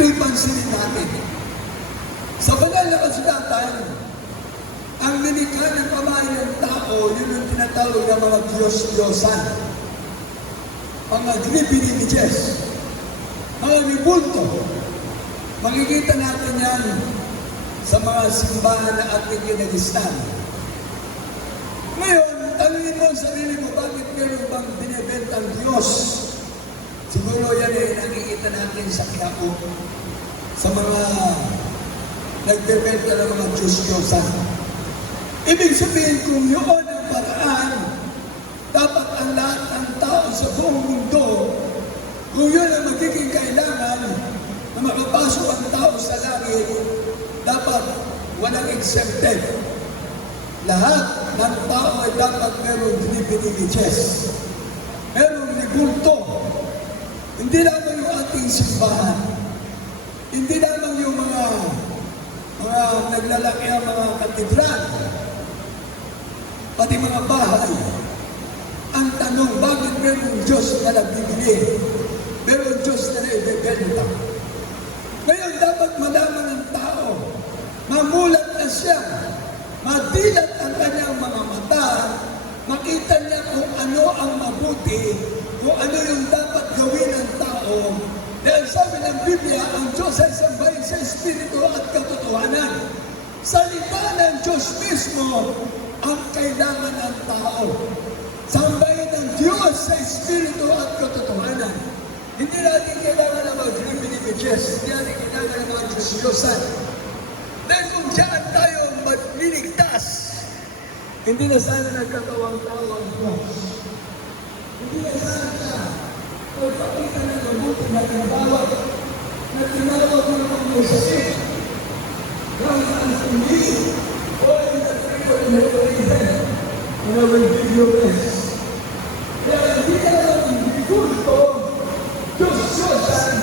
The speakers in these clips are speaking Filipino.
Ito'y pansinin natin. Sa banal na kasulatan, ang nilikha ng kamay ng tao, yun ang tinatawag ng mga Diyos-Diyosan. Mga gripping images, mga ribulto. Makikita natin yan sa mga simbahan na ating kinagistan. Ngayon, tanungin mo ang sarili mo, bakit meron bang binibentang Diyos? Siguro yan ay nakikita natin sa Quiapo, sa mga nagbebenta ng mga Diyos-Diyosan. Ibig sabihin, kung yun ang paraan, dapat ang lahat ng tao sa buong mundo, kung yun ang magiging kailangan na makapasok ang tao sa langit, dapat walang exempted. Lahat ng tao ay dapat merong binibiniches. Merong libulto. Hindi lamang yung ating simbahan. Hindi lamang yung mga naglalaki ang mga katedral. Pati mga bahay. Ang tanong, bakit merong Diyos na nagbibili? Merong Diyos na naibibenta. Ngayon, dapat malaman ng tao, mamulat na siya, madilat ang kanyang mga mata, makita niya kung ano ang mabuti, kung ano yung dapat gawin ng tao. Dahil sabi ng Biblia, ang Diyos ay sambahin sa Espiritu at katotohanan. Salita ng Diyos mismo ang kailangan ng tao. Sambahin ng Diyos sa Espiritu at katotohanan. Hindi natin kailangan ng mga gripping images, hindi natin kailangan ng mga Diyos-Diyosan. Dahil kung diyan tayo magliligtas, hindi na sana nagkatawang tao ang Diyos. Hindi na sana siya magpakita ng mabuti na tinatawag na tinawag mo ng Moses. Lang ang hindi, all in the freedom and the reason, and I will give you rest. Kaya hindi na lang hindi gusto, Diyos-Diyosan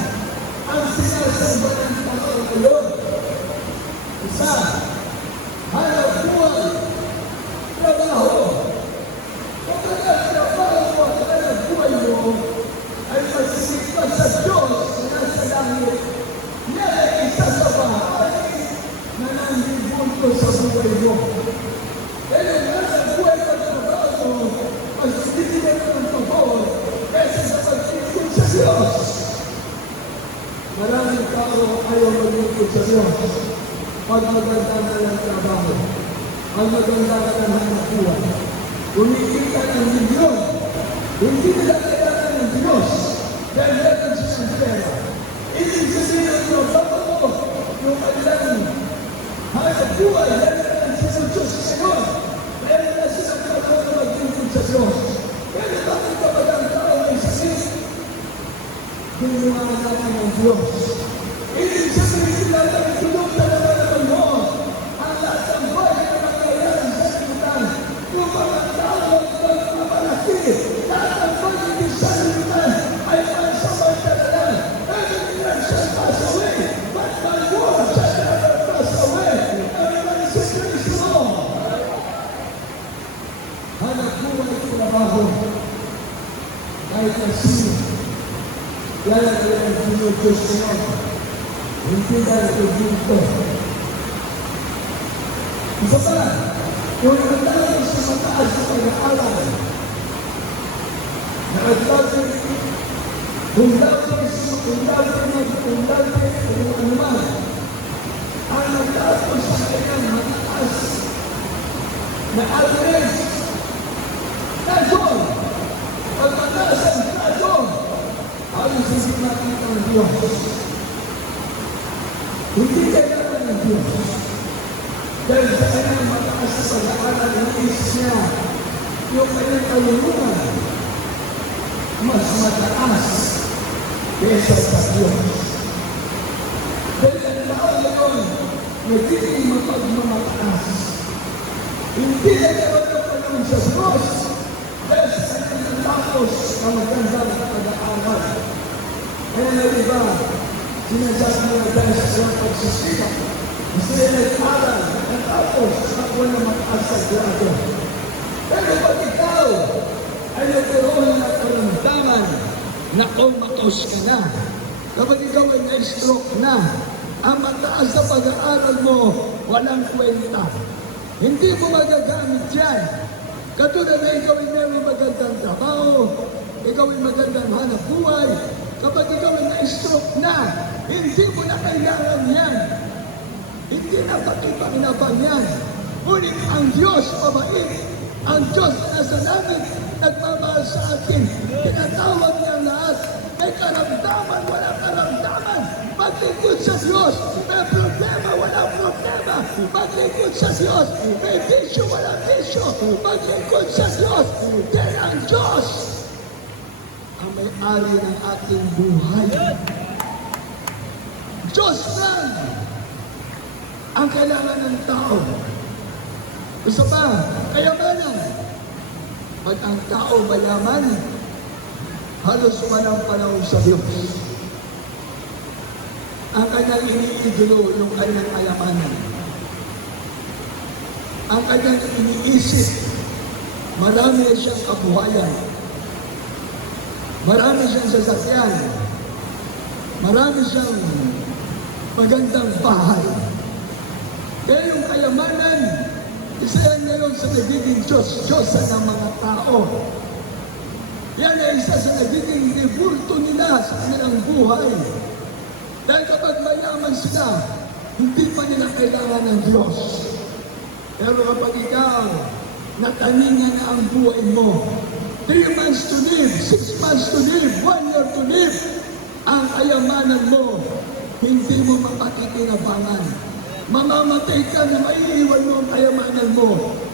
ang sinasamba ng tao ngayon. Isa, hanap buhay, trabaho. Kung trabaho mo at hanap buhay mo, ay masisigpas sa Diyos na nasa langit. Yan ay isa sa bahay na nandibunto sa buhay mo. Kaya nasa buhay at trabaho mo, mas bibigyan mo ng pagod kaysa sa pagkikot sa Diyos. Maraming tao ayaw mag-ikot sa Diyos. Pag maganda na ng trabaho, ang maganda na ng hanap buhay, kumikita ng milyon, hindi nila kailangan ng Diyos, dahil meron silang pera. Ibig sabihin ng trabaho mo, yung kanilang hanap buhay, meron na silang Diyos sa Diyos, meron na silang trabaho na mag-ikot sa Diyos. Kaya bakit kapag ang tao ay sasik, ginawa ng Diyos. Ibig sabihin nila ng tulong talaga naman mo, ang lahat ng buhay na nangyayari sa sanlitan, kung mga tao ang pagpapalaki, lahat ng pagiging sanlitan ay pansamantala. Dahil hindi lang siya pass away, but my word shall never pass away. Ang ilang si Kristo. Hanap buhay at trabaho, kahit na sino, lalagay ang Diyos sa iyo. Hindi dahil ito dito. Isa pa, kung nagdala sa mataas sa pag-aaral, nakagdala kung naman, ang nagdala sa kanyang mataas na average, kadyon, pag mataas ang kadyon, alos hindi makita ng Diyos. Hindi kailangan ng Diyos. Dahil sa kanyang mataas sa pag-aaral ng isip niya, yung kanyang kaluluhan, mas mataas kaysa sa Diyos. Dahil ang tao ngayon, nagiging mapagmamataas. Hindi na naman ang panahon sa Diyos, dahil sa kanyang tapos ang magandang pag-aaral. Kaya na iba, sinasabi mo dahil sa isang pagsisipag, gusto niya nag-aral, natapos, ako na mataas sa grado. Pero pag ikaw ay nagkaroon ng karamdaman na umatos ka na, Kapag ikaw ay na-stroke na, ang mataas na pag-aaral mo, walang kwenta. Hindi mo magagamit yan. Katulad na ikaw ay mayroong magandang trabaho, ikaw ay magandang hanap buhay, kapag ikaw ay na-stroke na, hindi mo na kailangan yan. Hindi na pakipanginapan yan. Ngunit ang Diyos mabait, ang Diyos na nasa langit, nagmamahal sa atin, tinatawag niya ang lahat. May karamdaman, walang karamdaman. Maglingkod sa Diyos. May problema, walang problema. Maglingkod sa Diyos. May bisyo, walang bisyo. Maglingkod sa Diyos. Dahil ang Diyos ang may-ari ng ating buhay. Diyos lang ang kailangan ng tao. Isa pa, kayamanan. Pag ang tao mayaman, halos walang panahon sa Diyos. Ang kanyang iniidolo yung kanyang kayamanan. Ang kanyang iniisip, marami siyang kabuhayan. Marami siyang sasakyan. Marami siyang magandang bahay. Kaya yung kayamanan, isa yan ngayon sa nagiging Diyos-Diyosan ng mga tao. Yan ay isa sa nagiging debulto nila sa kanilang buhay. Dahil kapag mayaman sila, hindi pa nila kailangan ng Diyos. Pero kapag ikaw, nataningan na ang buhay mo, 3 months to live, 6 months to live, 1 year to live, ang kayamanan mo, hindi mo mapakikinabangan. Mamamatay ka na maiiwan mo ang kayamanan mo.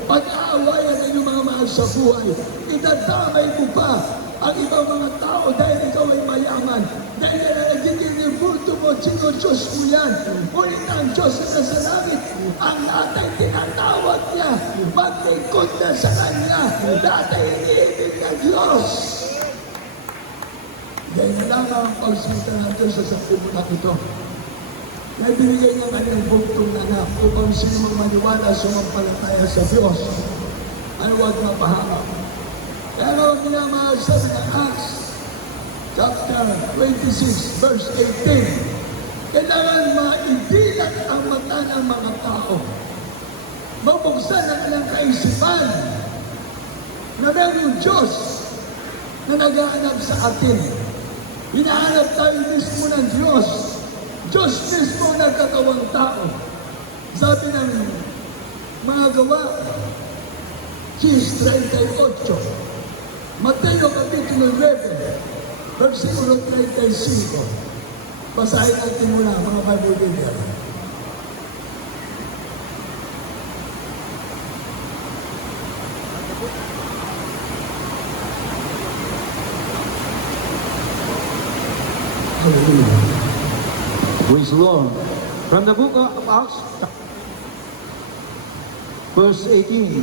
Pag-aawayan ng iyong mga mahal sa buhay, idadamay mo pa ang ibang mga tao dahil ikaw ay mayaman. Dahil yan ang nagiging nibulto mo, Diyos mo yan. Ngunit ang Diyos na nasa langit, ang lahat ay tinatawag niya. Maglingkod na sa Kanya. Lahat ay iniibig ng Diyos. Dahil lang ang pagsalita ng Diyos sa sanlibutan ito. Na binigay ng kanyang bugtong anak upang sino maniwala sa mampalataya sa Diyos ay huwag mapahamak. Kaya huwag minamahal sabi ng Acts chapter 26 verse 18, kailangan maidilat ang mata ng mga tao, mabuksan ang kanilang kaisipan na mayroong Diyos na nag-aanap sa atin. Hinahanap tayo mismo ng Diyos. Diyos mismo nagkatawang tao. Sabi ng mga gawa, 38, Mateo Kapitulo 11, versikulo 35. Basahin natin muna mga Bible reader. Hallelujah. Praise the Lord. From the book of Acts, verse 18,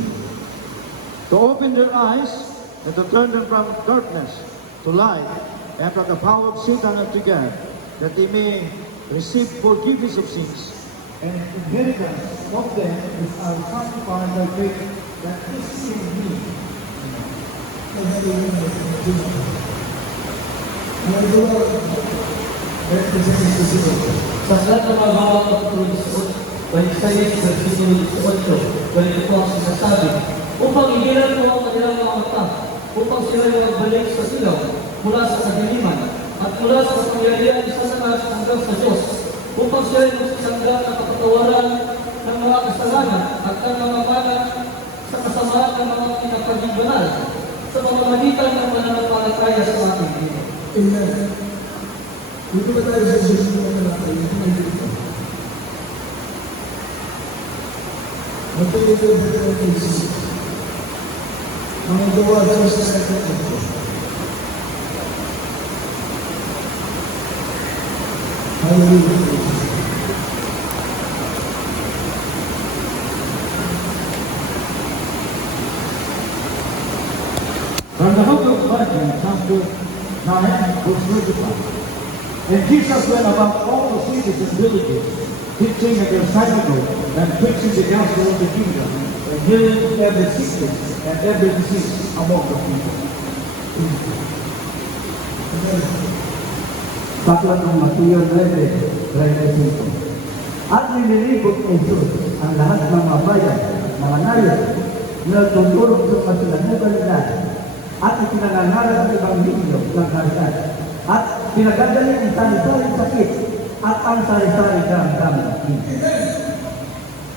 to open their eyes and to turn them from darkness to light and from the power of Satan unto God, that they may receive forgiveness of sins and inheritance of them which are sanctified by faith that is in me. Sa lahat ng mga bawat kapitulo 18, balik sa kapitulo 18, ganito po ang sinasabi, upang igilan mo ang kanilang mga mata, upang sila ay magbalik sa silaw, mula sa kadiliman, at mula sa kapangyarihan isasanas hanggang sa Diyos, upang sila ay magsasangga ng kapatawaran ng mga kasalanan at ang mga mana sa kasamaan ng mga pinapagigbanal, sa pamamagitan ng mananampalataya sa ating Diyos. Amen. Dito ba tayo sa Diyos na natin? Ito ang dito. Magpili ko yung pagkakas. Mga gawa daw sa sakit ito. Hallelujah. From the book of Matthew, chapter 9, verse 25. And Jesus went about all the cities and villages, teaching in their synagogue, and preaching the gospel of the kingdom, and healing every sickness and every disease among the people. Bakla ng Mateo 9:35. At nililibot ni Jesus ang lahat ng mga bayan, mga nayon, na tungkulog sa masilamubalidad at ipinangangaral ang Ebanghelyo ng Karisat at pinagagaling ang sari-saring sakit at ang sari-saring karamdaman.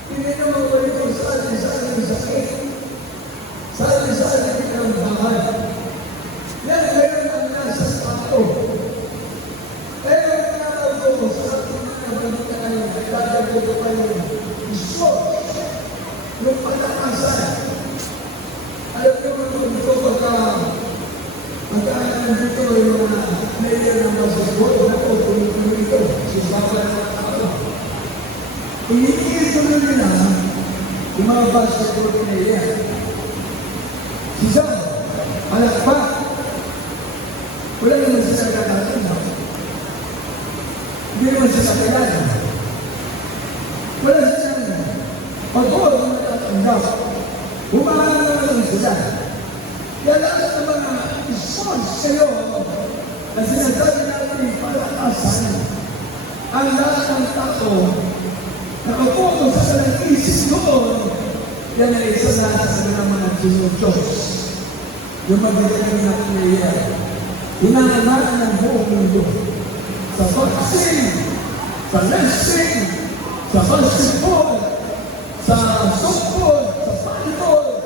Hindi naman ko ito sari-saring sakit. Sari-saring karamdaman. Yan meron ang nasa tao. Pero pinakaw ko sa ating mga pagkakaan ng kagagawa ko pa yung iso. Yung patakasan. Alam ko naman ito pagkaan dito yung mga player ng basketball na po tuloy ito. Sisaba na ako. Iniigil ko nila yung mga basketball player. Sisa, alam pa, wala naman sila kakasin. Hindi naman sila kilala. Wala sila pag-uod ng natatanggap. Humahanap lang sila. Kaya lahat ng mga isons kayo na sinasabi natin palakasan ang lahat ng tao na upo sa kalang isip doon, yan ay isa na sa mga Diyos. Yung magiging na player. Hinangalaan ng buong mundo. Sa boxing, sa wrestling, sa basketball, sa softball, sa volleyball,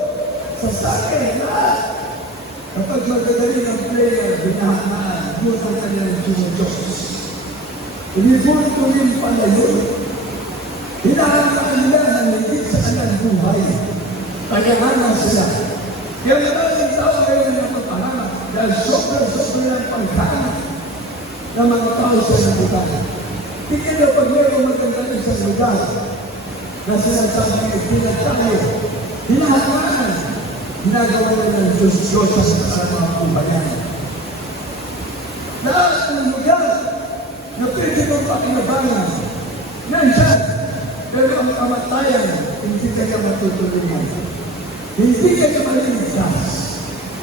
sa soccer, lahat. Kapag magagaling ang player, binahangaan, yun ang kanyang Diyos. Inibon ko rin pala yun. Hinahangaan nila ng higit sa kanyang buhay. Tagahanan sila. Kaya maraming tao ngayon na mapahanap dahil sobrang ng paghanap ng mga tao sa nabutan. Tingnan na pag mayroong magandang isang lugar na sinasabi ng pinagtayo, hinahangaan, ginagawa ng Diyos sa mga kumbayan. Lahat ng lugar na pwede mong pakinabangan, nandiyan, pero ang kamatayan, hindi kaya matutulungan. Hindi kaya maliligtas.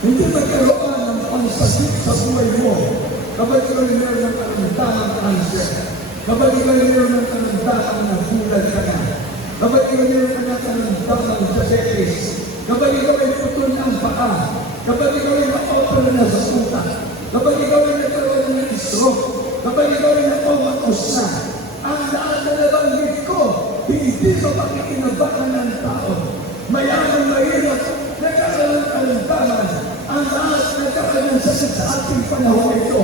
Hindi magkaroon ng pansasik sa buhay mo kapag ikaw meron ng karamdamang cancer, kapag ikaw meron ng karamdamang nabulag ka na, kapag ikaw meron ng karamdamang diabetes, kapag ikaw ay putol ng paa, kapag ikaw ay ma-opera na sa utak, kapag ikaw ay nagkaroon ng stroke, kapag ikaw ay nakomatos na, ang lahat na nabanggit ko, hindi ko pakikinabangan ng tao. Mayaman mahirap, nagkakaroon ng karamdaman, ang lahat nagkakaroon ng sakit sa ating panahon ito.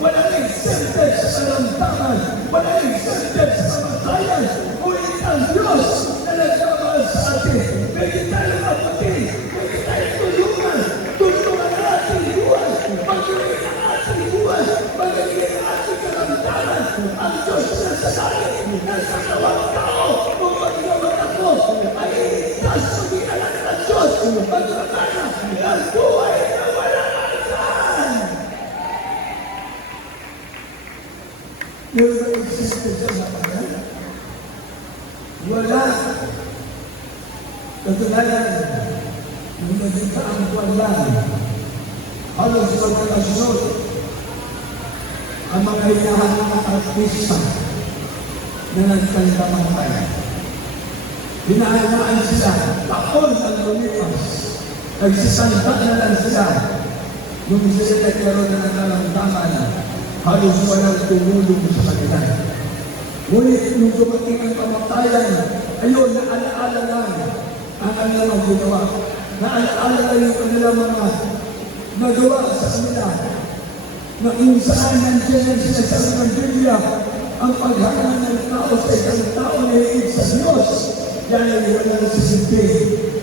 Walang exempted sa karamdaman, walang exempted sa kamatayan, ngunit ang Diyos na nagmamahal sa atin. Pwede tayo mapatid, pwede tayo tulungan ang ating buwan, pagkawin ang ating buwan, pagkawin ang ating karamdaman. Ang Diyos na sa langit, nasa kawang tao, kung pagkawin ako, ay iligtas sa binalan ng Diyos, pagkakana ng buhay na walang hanggan. Meron ba existed sa lapangan? Wala. Katulayan, nung naging ang buwan lang, halos magkakasunod ang mga hinahanap ng artista na nagkandamatay. Hinahanaan sila, taon ang lumipas, nagsisanda na lang sila. Nung sila nagkaroon na ng karamdaman, halos walang tumulong sa kanila. Ngunit nung dumating ang kamatayan, ayun, naalaala lang ang kanilang ginawa. Naalaala lang yung kanilang mga nagawa sa kanila. Na kung saan nandiyan ang sinasabi ng Biblia, ang paghahanap ng tao sa isang tao na higit sa Diyos, yan ay walang sisimpin.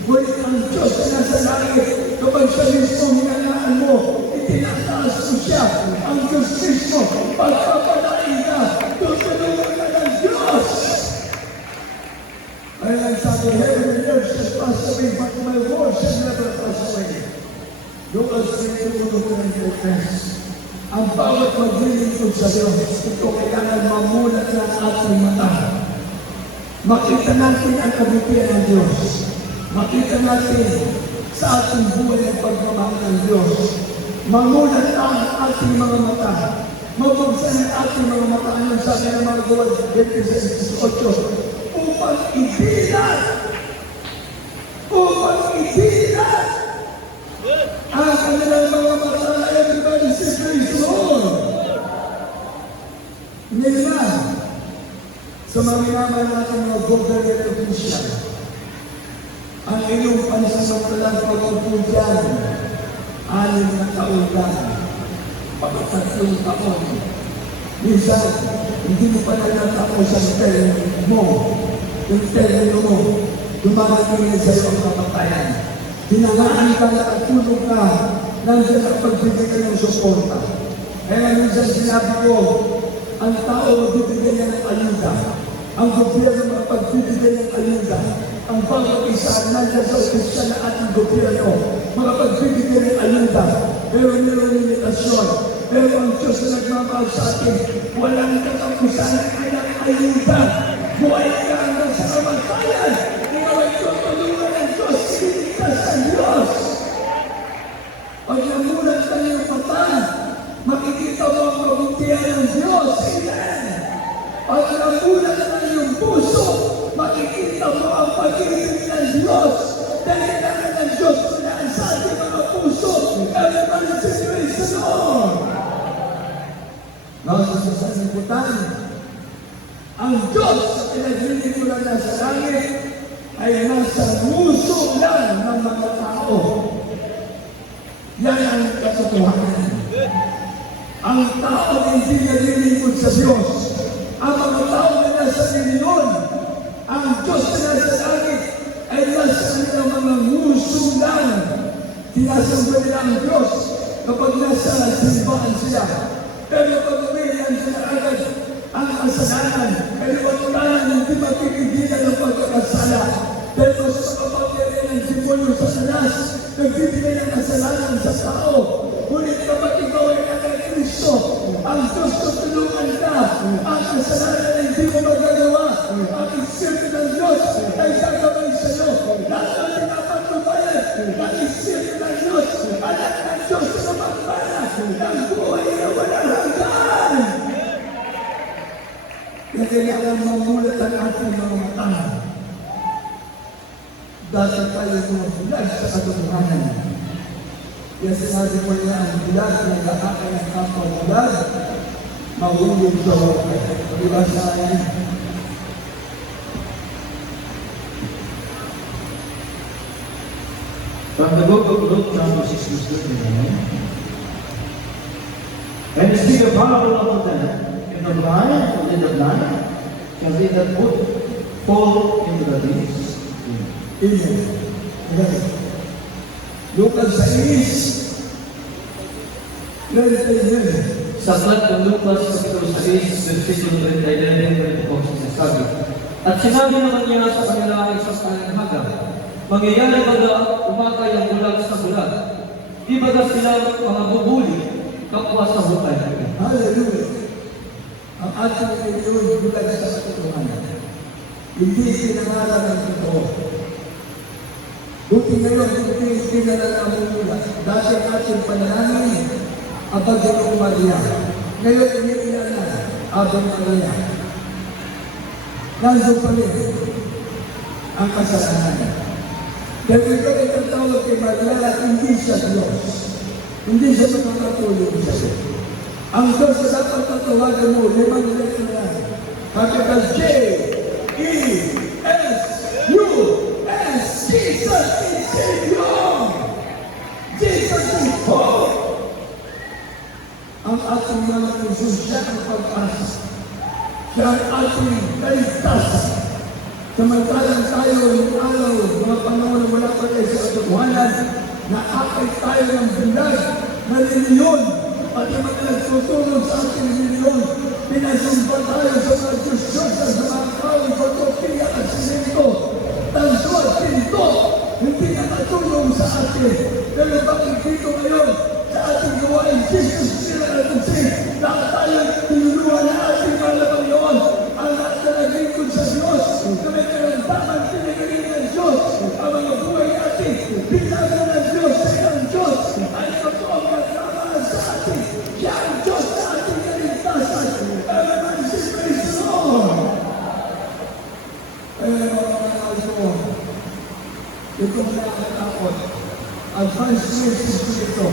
Ngunit ang Diyos na nasa langit, kapag siya mismo hinangaan mo, itinataas mo siya, ang Diyos mismo, pagpapalain ka, tutulungan ka ng Diyos. Ay ang sabi, heaven and earth shall pass away, but my word shall never pass away. Doon sa tinutulong ko ng Diyos. Ang bawat maglilingkod sa Diyos, ito kailangan mamulat ng ating mata. Makita natin ang kabutihan ng Diyos. Makita natin sa ating buhay ang pagmamahal ng Diyos. Mamulat ang ating mga mata mabuksan ang ating mga mata ng sabi ng mga gawa 26:18 upang ibilat ang kanilang mga mata. Everybody say praise the Lord. Nila sa mga naman natin mga government official, ang iyong pansamantalang pagpupunyan, 6 na taon lang, pagkatatlong taon, minsan, hindi mo pa natatapos ang termino mo, yung termino mo, dumarating sa iyo ang kapatayan. Dinangaan ka na at tulog ka, nandiyan ang pagbibigay ng suporta. Kaya minsan sinabi ko, ang tao bibigay niya ng ayuda. Ang gobyerno mapagbibigay ng ayuda. Ang bawat isa nandiyan sa opisya na ating gobyerno, makapagbibigay ng ayuda. Pero mayroong limitasyon. Pero ang Diyos na nagmamahal sa atin, walang katapusan na kailang ayuda. Buhay ka hanggang sa kamatayan. Ikaw ay tutulungan ng Diyos, siniligtas sa Diyos. Pag namulat ka ng mata, makikita mo ang kabutihan ng Diyos. Amen. Pag namulat ka ng puso, makikita mo ang pag-ibig ng Diyos. Dahil kailangan ng Diyos na sa ating mga puso. Everybody say praise the Lord. Nasa sasagutan, ang Diyos sa pinaglilingkuran na sa langit ay nasa puso lang ng mga tao. Yan ang katotohanan. Ang tao hindi nalilingkod sa Diyos. Ang mga tao na nasa milyon, ang Diyos na nasa langit ay nasa kanilang mga puso lang. Tinasamba nila ang Diyos kapag nasa simbahan sila. Pero pag umiyan sila agad ang kasalanan, ay wala hindi mapipigilan ng pagkakasala. Pero sa kapangyarihan ng demonyo sa sanas, nagbibigay ng kasalanan sa tao. Ngunit kapag ikaw ay anak ng Kristo, ang Diyos tutulungan ka. Ang kasalanan ay hindi mo magagawa. Ang isip ng Diyos ay gagawin sa iyo. Lahat ang pinapatubayan ng isip ng Diyos, anak ng Diyos na magpala ng buhay na walang hanggan. Kaya kailangan mamulat ang ating mga mata. Dahil tayo mga bulag sa katotohanan. Kaya sinabi ko niya ang bulag na nakakay ng kapwa bulag, mahulog sa wakay. Diba sa ayan? From the book of Luke, chapter 6, verse 39. And speak a parable of them, in the blind and in the blind, shall they that put fall into the ditch. Amen. Amen. Lucas 6, 39. Sa aklat ng Lucas, kapitulo 6, versikulo 39, ito po sinasabi. At sinabi naman niya sa kanila isang pananghaga, mangyayari baga umakay ang bulag sa bulag. Di baga sila mga bubuli, kapwa sa hukay. Hallelujah. Ang ating iniyon bulag sa katotohanan. Hindi pinangalan ng totoo. Buti ngayon, hindi pinangalan mula. Dati ang ating panalangin, Abang Maria. Ngayon, iniilan na, Abang Maria. Nandun pa rin ang kasalanan. Dahil ikaw ay tatawag kay Maria at hindi siya Diyos. Hindi siya makakatulong sa iyo. Ang Diyos na dapat tatawagan mo, 5 letra na lang. Capital J-E-S-U-S. Jesus is Savior. Jesus is hope. Ang ating mga puso, siya ang pag-asa. Siya ang ating kaligtas. Samantalang tayo yung araw, mga panahon na wala pa tayo sa katotohanan, naakay tayo ng bulag na reliyon at yung mga nagtutulong sa ating reliyon, pinasumpa tayo sa mga Diyos-Diyos sa mga kawin, pagkopiya at sinento, tanso at pinto, hindi nakatulong sa atin. Pero bakit dito ngayon, sa ating gawain, Jesus sila natin lahat tayo tinulungan na ating malabang yun. Ang lahat na naglingkod sa Diyos, na may karantaman pinagaling ng Diyos, ang mga buhay natin, binago ng Diyos, sa ang Diyos, ay totoo ang magkamahal sa atin. Siya ang Diyos na ating nakakatakot ang first message ito.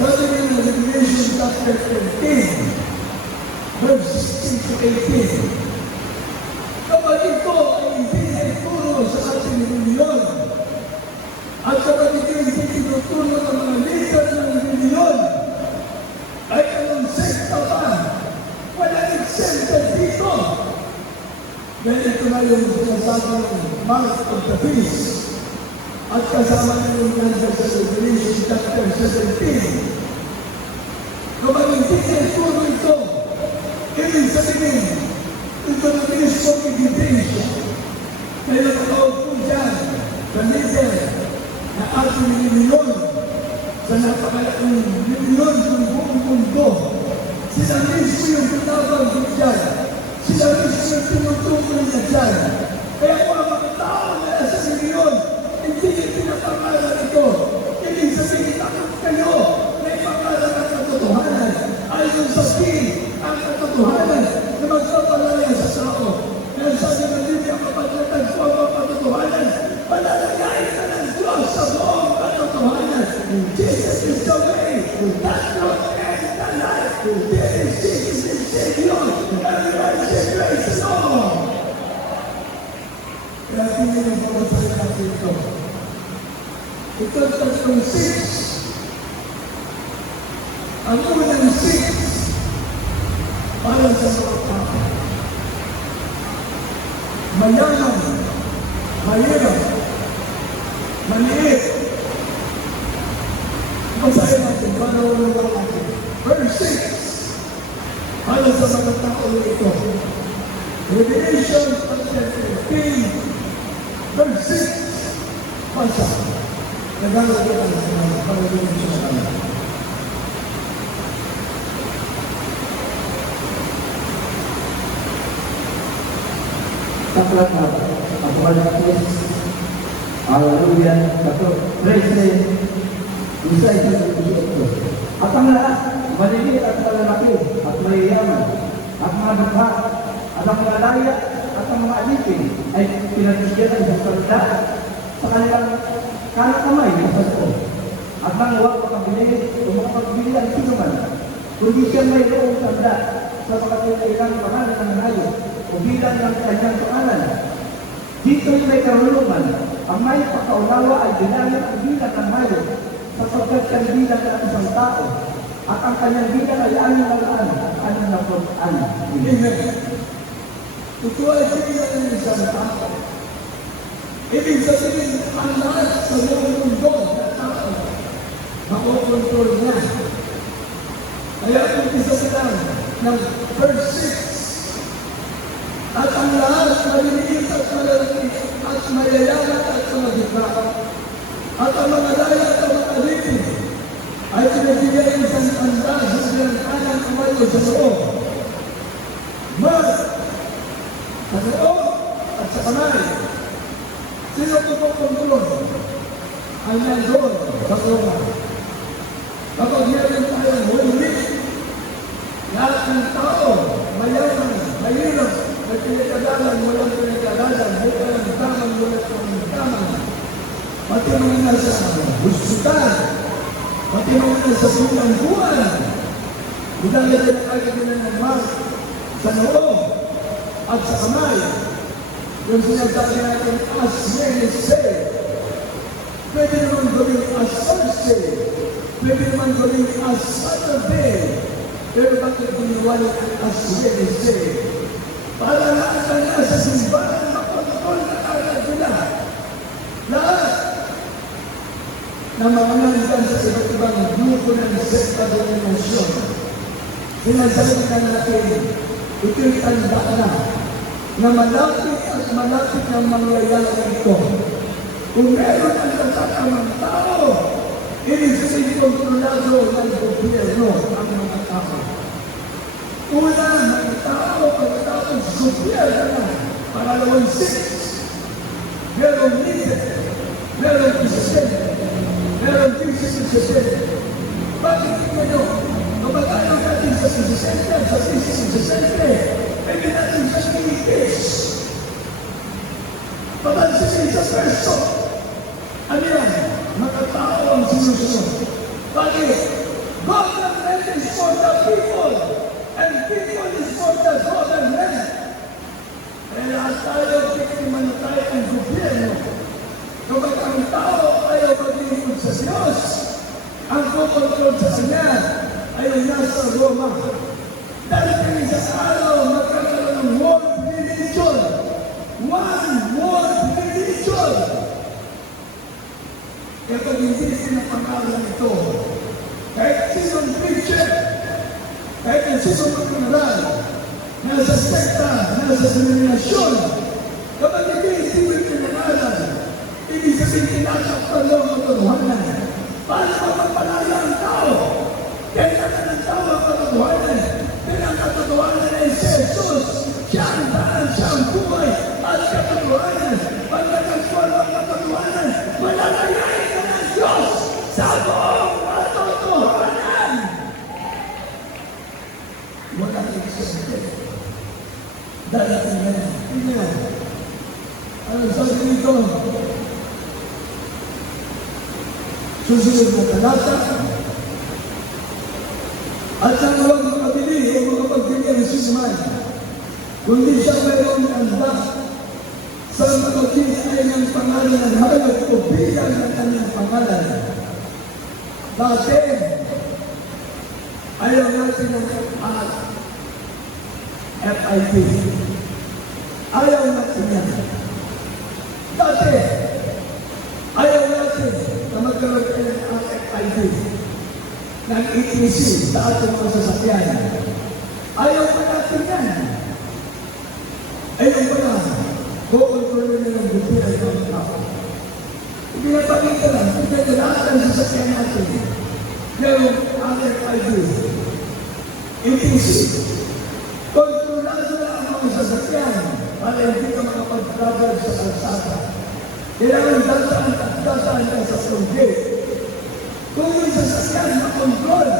Sabi niya na Revelation chapter 13, verse 16 to 18. Kapag ito ay hindi ay turo sa ating reliyon, at kapag ito ay hindi tinuturo ng mga leader ng reliyon, ay anong sekta pa? Walang exempted dito. Dahil ito na yung sinasabi ng Mark of the Beast. At kasama na yung nandang sa Revelation chapter 17. Kapag hindi ay turo ito, ibig sabihin, ito na mismong ebidensya. Kaya nakatawag po dyan sa leader na ating reliyon sa napakalaking reliyon ng buong mundo. Sila mismo yung tinawag po dyan. Sila mismo yung tinutukoy na dyan. Kaya mga mga tao na nasa reliyon, hindi yung pinapangalan ito. Ibig sabihin takot kayo na ipangalan ang katotohanan. Ayon sa pin ang katotohanan na magpapalaya sa tao. Kaya sabi ng Biblia, kapag natagpo ang katotohanan, palalagayin ka ng Diyos sa buong katotohanan. Jesus is the way, that road, and the life. This is Jesus is Savior. Everyone say praise the Lord. Kaya tingin ang pagkasalit natin ito. Ito ang tatlong 6. Ang unang 6 para sa mga tao. Mayaman, mahirap, maliit. Basahin natin para walang natin. Verse 6 para sa mga tao ito. Revelation chapter 15 verse 6 basa. Nagagawa ko ang mga pagkakas sa kanila. Taklat na Apokalipsis, Hallelujah, 13, isa sa ito. At ang lahat, maliliit at malalaki, at mayayaman, at mga dukha, at ang mga laya, at ang mga alipin, ay pinagbigyan ng isang salita sa kanilang kanang kamay na sa ito. At nang huwag makabili o makapagbili ang sino man, kundi siya may loong tanda sa mga kailangang pangalan ng hayop o bilang ng kanyang pangalan. Dito'y may karunungan, ang may pagkaunawa ay bilangan ang bilang ng hayop sapagkat ang bilang ng isang tao at ang kanyang bilang ay 666. Amen. Ito ay bilang ng isang tao. Ibig sabihin, ang lahat sa buong mundo na tao, makokontrol niya. Kaya umpisa sila ng verse 6. At ang lahat maliliit at malalaki at mayayaman at mga dukha at ang mga laya at ang mga alipin ay pinabigay ng isang tanda sa silang kanang kamay o sa loob. Sa loob at sa kamay. Sino tutukontrol? Ang nandun sa Roma. Kapag meron tayong huli, lahat ng tao, mayaman, mahirap, may pinagkadalan, walang pinagkadalan, may kalamdaman, walang kalamdaman. Pati mga nasa husutan, pati mga nasa bulangguan. Idalagay na kayo din ng Mark sa loob at sa kamay. Yung sinasabi natin, as many say, pwede naman gawin as Thursday, pwede naman gawin as Saturday, pero bakit giniwala as many say? Para lahat na nasa simbahan, makontrol na agad nila. Lahat na mga nandang sa iba't ibang grupo ng sekta denominasyon. Sinasalita natin, ito'y tanda na malapit at malapit ng mangyayari ito. Kung meron ang natatamang tao, ibig sabihin kontrolado ng gobyerno ang mga tao. Una, mga tao, pagkatapos gobyerno na. Pangalawang 6, merong leader, merong presidente, merong vice-presidente. Bakit kayo? Kapag ayaw natin sa presidente, sa vice-presidente, pwede natin sa pinipis. Papansin sa person. kumokontrol sa kanya ay yung nasa Roma. Dahil sa araw, magkakaroon ng world religion. One world religion. Kaya pag hindi sinapangalan ito, kahit sinong preacher, kahit yung sinong magkanaral, nasa sekta, nasa denominasyon, kapag hindi mo pinangalan, ibig sabihin tinasaktan lang ang katotohanan. Paano mapapalala ang tao? Kailangan ng tao ang katotohanan. Pero ang katotohanan ay si Jesus. Siya ang daan, siya ang buhay, at katotohanan. Pag nagkaswal ang katotohanan, malalayain ka ng Diyos sa buong katotohanan. Wala kang sasabihin. Darating na yan. Hindi yan. Ano sabi dito? Susunod na talata. At ang huwag makabili o makapagbigyan ng sinuman, kundi siya mayroong handa sa magkikita ng pangalan ng hayop o bilang ng kanyang pangalan. Bakit? Ayaw natin ng FIP. Ayaw natin yan. Dati, ayaw natin na magkaroon kayo ng FIP ng ETC sa ating mga sasakyan. Ayaw pa natin yan. Ayaw pa na, kukontrolin na ng gobyerno ng mga tao. Hindi na pakita lang, hindi na lahat ang sasakyan natin. Pero RFID, ETC, kontrolado na ang mga sasakyan para hindi ka makapag-travel sa kalsada. Kailangan dasaan ka sa front gate. Kung yung sasakyan na kontrol,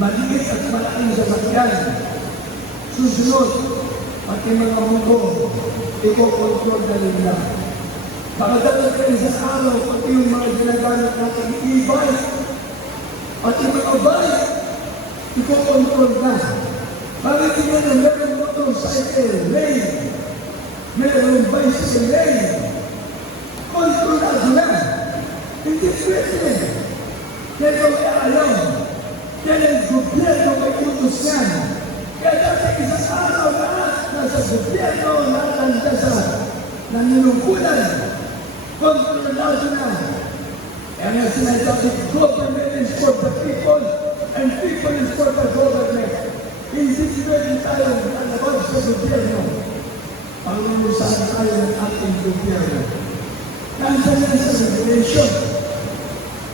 maliit at malaking sasakyan, susunod, pati mga mundo, iko-kontrol na rin lang. Makadalag kayo sa araw, pati yung mga ginagamit natin e-bike, pati mga bike, iko-kontrol na. Bakit tingnan na meron motorcycle lane, meron bicycle lane, kontrolado na. Hindi pwede. Kaya may ayaw. Kaya yung gobyerno may utos yan. Kaya dati isang araw lahat nasa gobyerno, nalanda sa nanunungkulan. Kontrolado na. Kaya nga sinasabi, government is for the people and people is for the government. Hindi pwede tayo lalabag sa gobyerno. Pangungusahan tayo ng ating gobyerno. Nandiyan yan sa Revelation.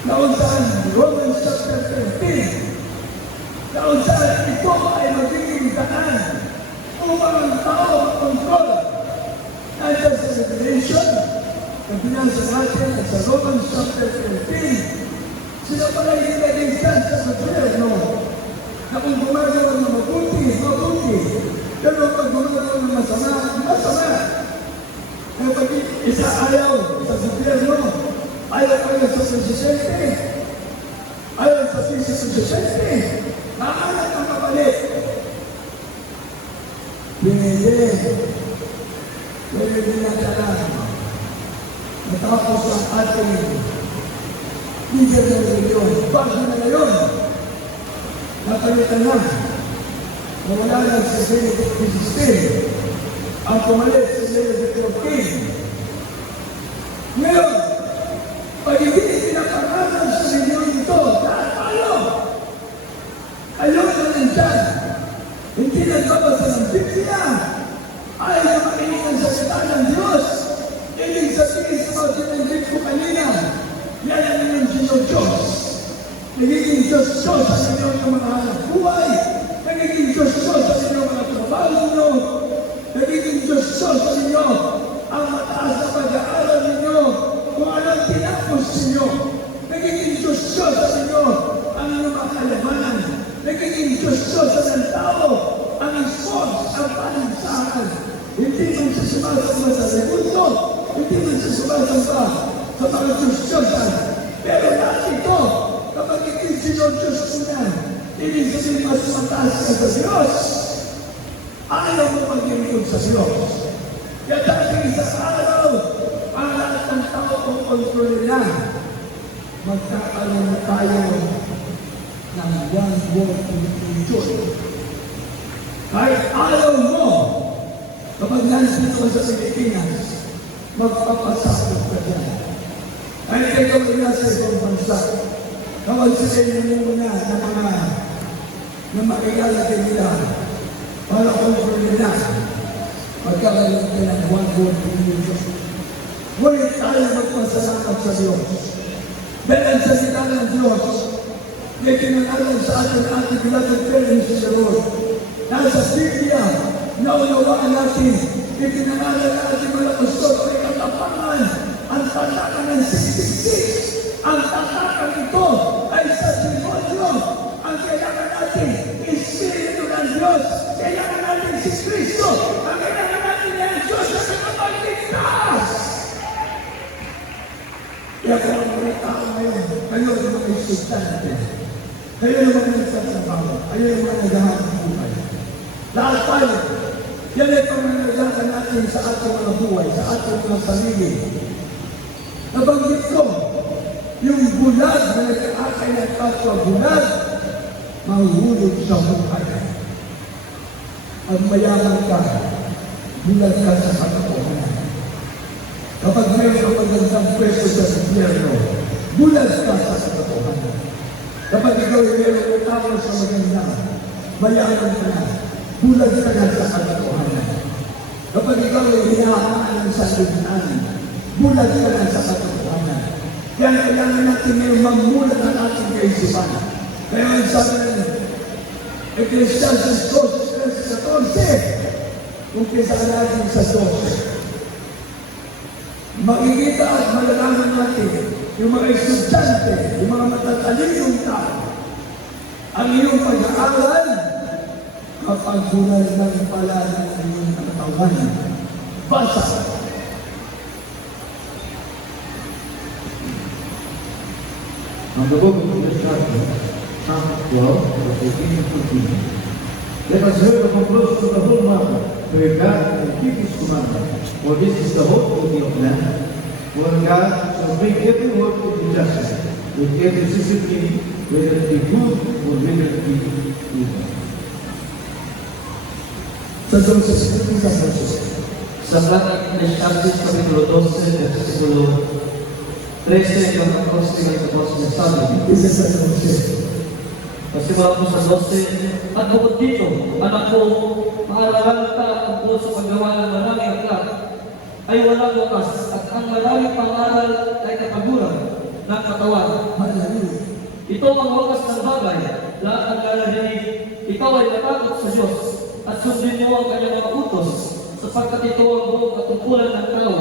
Naunsahan Romans chapter 13. Naunsahan ito ay magiging daan upang ang tao mag-control. Nandiyan sa Revelation, na binasa natin at sa Romans chapter 13, sila pala yung nagigsan sa gobyerno na kung gumagawa ng mabuti, mabuti. Pero pag gumagawa ng masama, masama. Kaya pag isa ayaw sa gobyerno, ayaw sa presidente, ayaw sa vice-presidente, maalat ang kapalit. Pinili, pwede dinadala, natapos ang ating leader ng reliyon. Bago na ngayon, napalitan na, nawala na sa Benedict XVI, ang pumalit sa Benedict XIV. Ngayon, pag hindi pinapangalan sa reliyon ito, dahil ayaw na nandyan, hindi nagbabasa ng Biblia, ayaw na makinig ang salita ng Diyos. Ibig sabihin sa mga tinanggit ko kanina, yan ang inyong Diyos. Nagiging Diyos sa inyong mga hanap buhay, nagiging Diyos sa inyong mga trabaho ninyo, nagiging Diyos sa inyo ang mataas na pag-aaral ninyo, kung anong tinapos ninyo, nagiging Diyos sa inyo ang inyong mga kalamanan, nagiging Diyos sa ng tao, ang sports, ang paninsahan, hindi man sasubasamba sa segundo, hindi man sasubasamba sa mga Diyos-Diyosan. Pero lahat ito, kapag hindi Diyos ko na, ibig sabihin mas mataas ka sa Diyos, ayaw mo maglingkod sa Diyos. Kaya dahil sa araw, ang lahat ng tao kung kontrolin na. magkakaroon na tayo ng one world religion. Kahit ayaw mo, kapag nandito ka sa Pilipinas, magpapasakot ka dyan. Kahit ikaw ay nasa ibang bansa, kapag sila muna ng mga na makilalagay nila para kontrol nila, magkakaroon ka ng one world religion. Ngunit tayo magpasalamat sa Diyos. Dahil ang salita ng Diyos, may kinangalan sa ating beloved parents in the Lord. Nasa Biblia, naunawaan natin, ikinangalan na ating mga pastor, may katapangan, ang tatakan ng 66. Ang tatakan ito ay sa demonyo. Ang kailangan natin, Espiritu ng Diyos. Kailangan natin si Kristo. Ang kailangan natin ay Diyos na nakapagligtas. Kaya kung ang mga tao ngayon, kayo ang mga estudyante, kayo ang mga nagsasabaw, kayo ang mga naghahanap buhay. Lahat tayo, yan ay pangangalagaan natin sa ating mga buhay, sa ating mga sarili. Nabanggit ko, yung bulag na nag-aakay ng kapwa bulag, mahuhulog sa buhay. Ang mayaman ka, bulag ka sa katotohanan. Kapag mayroon ka magandang pwesto sa gobyerno, bulag ka sa katotohanan. Kapag ikaw ay mayroon ng tao sa maganda, mayaman ka na, bulag ka na sa katotohanan. Kapag ikaw ay hinahamaan ng sanlibutan, bulag ka na sa katotohanan. Kaya kailangan natin ngayon mamulat ang ating kaisipan. Kaya ang sabi ng Ecclesiastes 12:14, kung kisa natin sa 12, makikita at malalaman natin yung mga estudyante, yung mga matatalinong tao, ang iyong pag-aaral kapag bunal ng pala ng iyong katawan. Basa! On the book of Ecclesiastes, Psalm 12, verse 18 and 14. Let us hear the conclusion of the whole matter, to regard and keep His commandments. For this is the whole duty of man. For God shall bring every work into justice, with every discipline, whether it be good or whether it be evil. Sa Diyos, Sa Aklat ng Ecclesiastes, Kapitulo 12, versikulo 13 hanggang 14 ang tapos na sabi. isa sa Diyos. Pasimula po sa 12, at bukod dito, anak ko, maaralan ka tungkol sa paggawa ng maraming aklat ay walang wakas, at ang maraming pangaral ay kapaguran ng katawan. Hallelujah. Ito ang wakas ng bagay, lahat ang lalarinig. Ikaw ay matakot sa Diyos, at sundin mo ang kanyang mga utos, sapagkat ito ang buong katungkulan ng tao.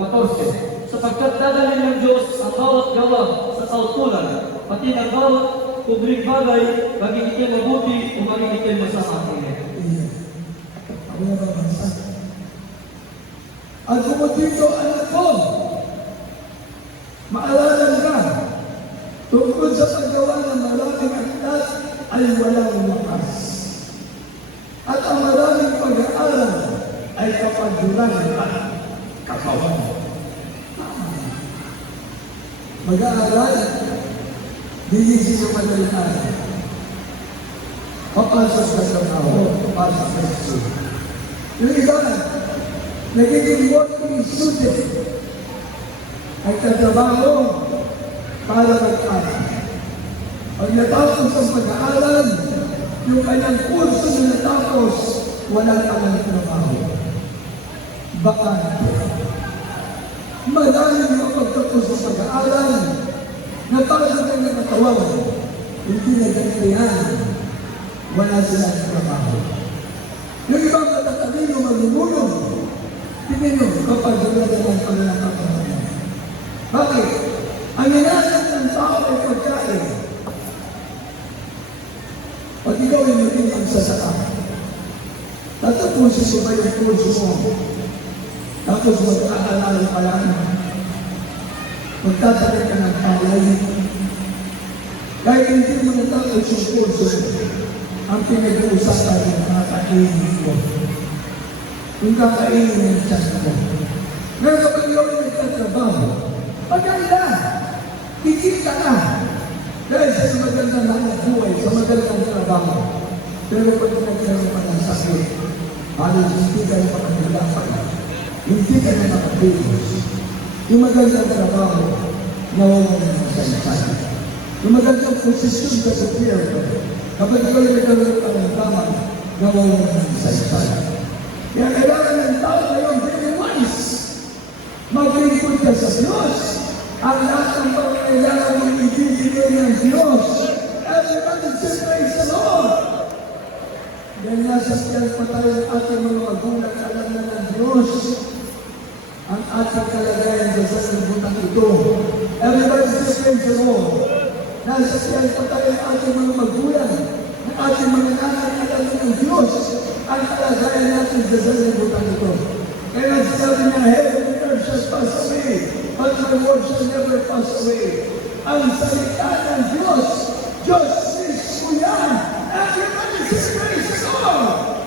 14. Sapagkat dadalhin ng Diyos ang bawat gawa sa kautulan, pati ng bawat kubring bagay, maging ito'y mabuti o maging ito'y masama. Ako na ba bansa? At bukod dito, anak ko, maalalan ka, tungkol sa paggawa ng maraming aklat ay walang wakas. At ang maraming pag-aaral ay kapaguran at kapawan. Mag-aaral, dinisip yung madalaan. Papasok sa trabaho, papasok sa school. Yung iba, nagiging working student, ay katrabaho para mag-aaral. Pag natapos ang pag-aaral, yung kanyang kurso na natapos, wala ka ng trabaho. Baka maraming mga pagtapos sa pag-aaral, napasok ang nakatawan, hindi nagkakrihan, wala silang trabaho. Yung ibang matatalino manunulong, tingin nyo kapag wala ng pananakapahan. Bakit? Ang hinahanap ng tao ay pagkain. Pag ikaw ay maging magsasaka, tatapusin mo ba yung kurso mo? Tapos magkakaalala pa lang, magtatalit ka ng palay. Kahit hindi mo natapos yung kurso, ang pinag-uusapan ng mga kainin ko. Yung kakainin ng tiyan mo. Ngayon kapag ikaw ay nagtatrabaho, pagkala, Kikita ka. Dahil sa magandang hanap buhay, sa magandang trabaho. Pero pag nagkaroon ka ng sakit, halos hindi ka na makagalapan. Hindi ka na makabigos. Yung magandang trabaho, nawawalan ng saysay. Yung magandang posisyon sa gobyerno, kapag ikaw yung nagkaroon ka ng tama, nawawalan ng saysay. Kaya kailangan ng tao ngayon, very wise. Maglingkod ka sa Diyos. Ang lahat ng pangangailangan mong ibibigay ng Diyos. Everybody say, praise the Lord. Dahil nasa tiyan pa tayo ang ating mga magulang, alam na ng Diyos ang ating kalagayan sa sanlibutan ito. Everybody say, praise the Lord. Nasa tiyan pa tayo ang ating mga magulang, ang ating mga nanay, alam na ng Diyos ang kalagayan natin sa sanlibutan ito. Kaya nagsasabi niya, heaven and earth shall pass away, but my word shall never pass away. Ang salita ng Diyos, Diyos mismo yan. Everybody say, praise the Lord.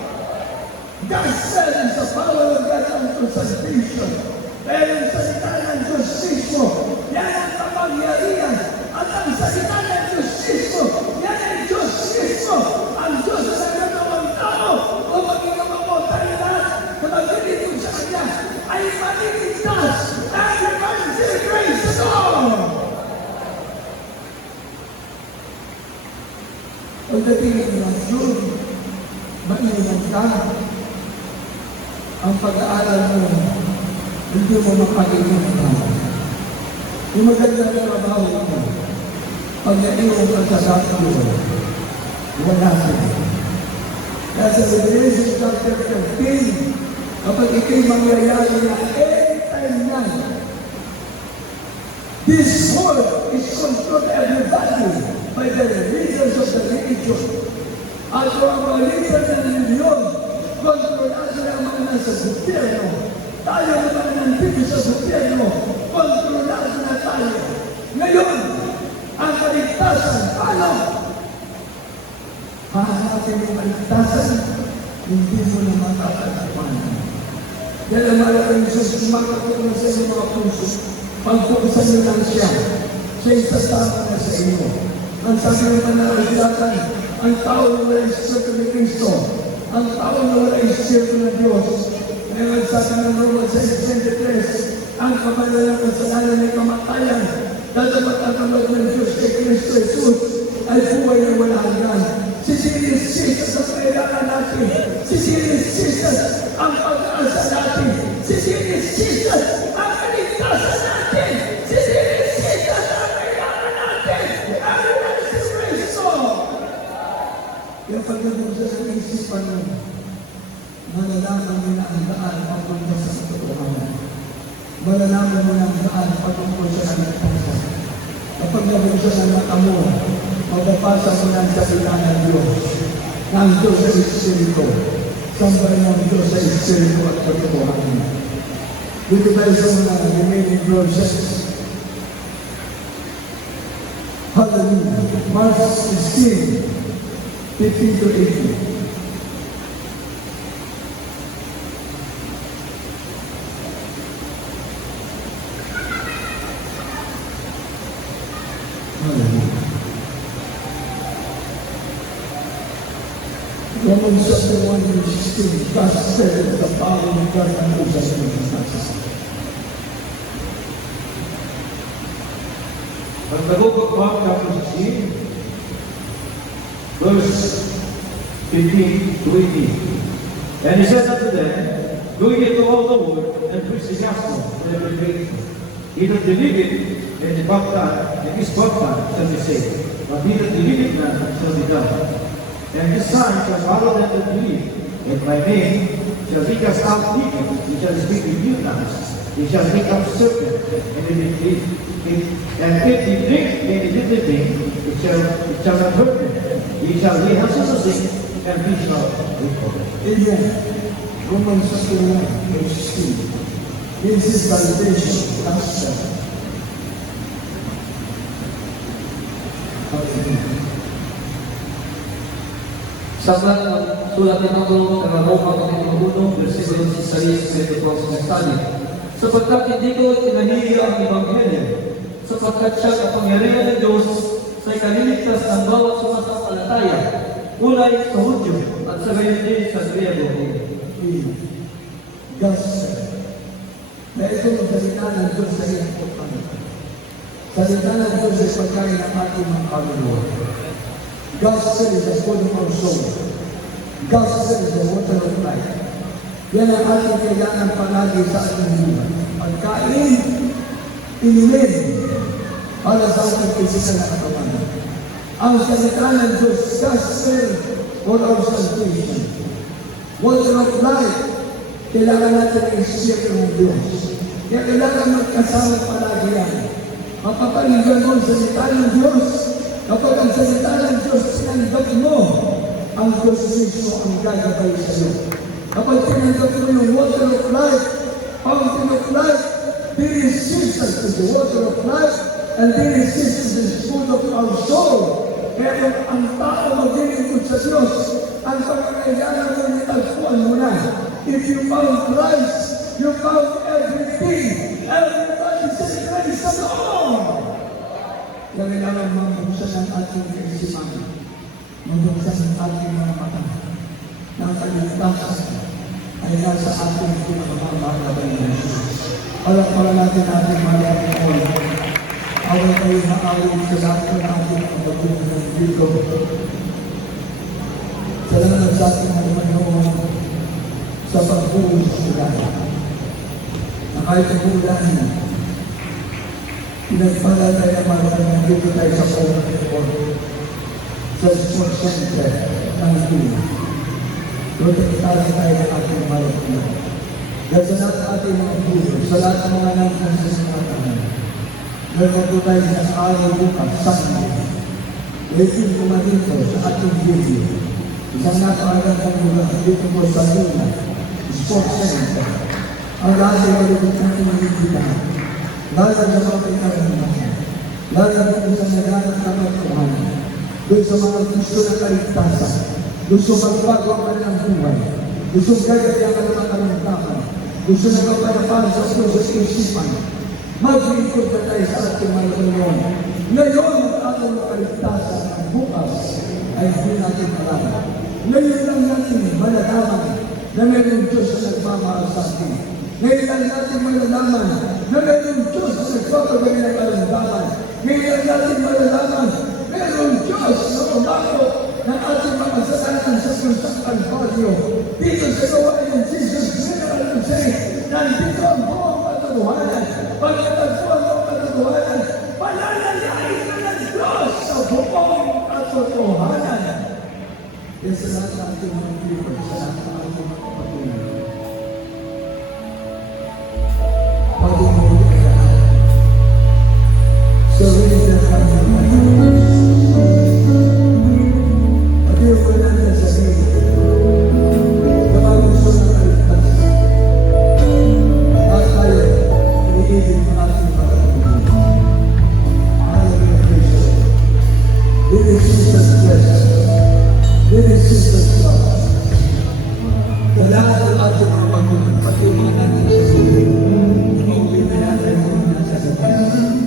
God said is the power of God unto salvation. Kaya yung salita ng Diyos mismo, yan ang kapangyarihan. At ang salita ng Diyos mismo, yan ang Diyos mismo. Ang Diyos na nagawang tao, o magigawang mo tayo lahat, na magiging sa Kanya, ay maniligtas. Everybody say, praise the Lord. Pagdating ng June, maingat ka. Ang pag-aaral mo, hindi mo makalimutan. Yung magandang trabaho mo, pag naiwan ka sa sakyo, wala sila. Kaya sa Revelation chapter 13, kapag ikay mangyayari na anytime na, this world is controlled everybody by the leaders of the religion. At ang mga leader ng religion, kontrolado sila ang mga nasa gobyerno. Tayo naman nandito sa gobyerno, kontrolado na tayo. Ngayon, ang kaligtasan, paano? Hahanapin yung kaligtasan, hindi mo na matatagpuan. Dahil ang malaking Diyos, kumakatulong sa inyo mga puso. Pagpusan nyo lang siya, siya isasama na sa inyo. Ang sabi ng mananaligatan, ang tao na wala Espiritu ni Cristo, ang tao na wala Espiritu ng Diyos. Ngayon sabi ng Romans 6:23, ang kabanalang kasalanan ay kamatayan, dadapat ang kamag ng Diyos kay Cristo Jesus ay buhay na wala hanggan. Sisilis Jesus ang kailangan natin. Sisilis Jesus ang pag-asa natin. Sisilis Jesus ang kaligtasan natin. Sisilis Jesus ang kailangan natin. Everybody say praise God. Yung pagdating sa isipan mo, malalaman mo na ang daan papunta sa katotohanan. Malalaman mo na ang daan patungkol sa kaligtasan. Kapag nabuksan ang mata mo, mababasa mo na ang salita ng Diyos. Ng Diyos sa Espiritu. Sambay ng Diyos sa Espiritu at katotohanan. Dito tayo sa mga remaining verses. Hallelujah. Mark 16, 15 to 18. Romans chapter 1 verse 16, God said the power of God and justice. But the book of Mark chapter 16, verse 15 to 18. And he said unto them, go ye into all the world and preach the gospel to every creature. He that believeth and is baptized shall be saved, but he that believeth not shall be damned. And this sign shall follow them that believe, in my name shall they cast out demons, they shall speak with new tongues, they shall become serpents, and if they drink any deadly thing, it shall not hurt them. They shall lay hands on the sick, and we shall recover. Amen. Romans chapter 1 verse 16. This is validation, gospel. Sabat ang sulat ni Pablo kay Roma kapitulo 1, versikulo 16 sa ito po sa sabi. Sapagkat hindi ko tinahiya ang ebanghelyo, sapagkat sapagkat siya kapangyarihan ng Diyos sa ikaliligtas ng bawat sumasampalataya, ulay sa Hudyo at sa gayon din sa Griego. Gospel. Na ito ang salita ng Diyos sa iyong pagpapalita. Salita ng Diyos ay pagkain ng ating mga kaluluwa. Gospel is the food of our soul. Gospel is the water of life. Yan ang ating kailangan palagi sa ating buhay. Pagkain, inimin, para sa ating physical na katawan. Ang salita ng Diyos, gospel for our salvation. Water of life, kailangan natin ang Espiritu ng Diyos. Kaya kailangan magkasama palagi yan. Mapapalinggan mo ang salita ng Diyos. Kapag ang salita ng Diyos sinanggap mo, ang Diyos mismo ang gagabay sa iyo. Kapag sinanggap mo yung water of life, fountain of life, there is Jesus to the water of life, and there is Jesus to the food of our soul. Kaya kung ang tao maglilingkod sa Diyos, ang pagkakailangan mo nitagpuan mo na. If you found Christ, you found everything. Everybody say, praise the Lord! Kailangan mabuksan ang ating kaisipan. Mabuksan ang ating mga mata. Ng kaligtasan ay nasa ating pinakamakabay ng Jesus. Alam pala natin ating malamang oil. Awal kayo na awal sa lahat ng ating pagbabuhan ng dito. Salamat sa ating mga Panginoon sa pagbuhay sa ulan. Na kahit ang ulan, pinagpala tayo naman na nandito tayo sa Panginoon sa sports center ng Pilipinas. Doon tayo tayo ng ating malakihan. Dahil sa lahat ng ating mga buhay, sa lahat ng mga nangyayon sa mga tanan, nagkato tayo sa araw bukas, Sunday. Lekin kumadito sa ating video. Isang napakagandang lugar dito po sa Luna, Sports Center. Ang lahat ay malulog natin magigitahan. Lalo sa mga pinaganahan. Lalo sa isang naghanap na magkuhan. Doon sa mga gusto na kaligtasan. Gusto magbago ang kanilang buhay. Gusto gagawin ang kanilang kalimtaman. Gusto na kapalapan sa puso sa isipan. Maglingkod na tayo sa ating mga Panginoon. Ngayon, ang ating kaligtasan ang bukas ay hindi natin alam. Ngayon lang natin malalaman na mayroong Diyos na nagmamahal sa atin. Ngayon lang natin malalaman na mayroong Diyos na nagpapagawin ng kalandaman. Ngayon lang natin malalaman na mayroong Diyos na umako ng ating mga kasalanan sa punsang Kalbaryo. Dito sa gawain ng Jesus General Jose, nandito ang buong katotohanan. Pagkatagpuan ng katotohanan, palalalain na ng Diyos sa buong katotohanan. Kaya sa lahat ng ating mga viewers, sa lahat ng ating mga kapatuloy, pag-ibig ka na. Surrender ka na. Pag-ibig ka na sa sarili. Kapag gusto na kaligtas, at tayo, iniibig ang ating pagkakatuloy. Hallelujah, praise the Lord. This is Jesus' blessing. This is Jesus' love. Sa lahat ng ating mga pagkulang, patuloy natin sa sarili. Mauwi na natin ang mga sasabihin.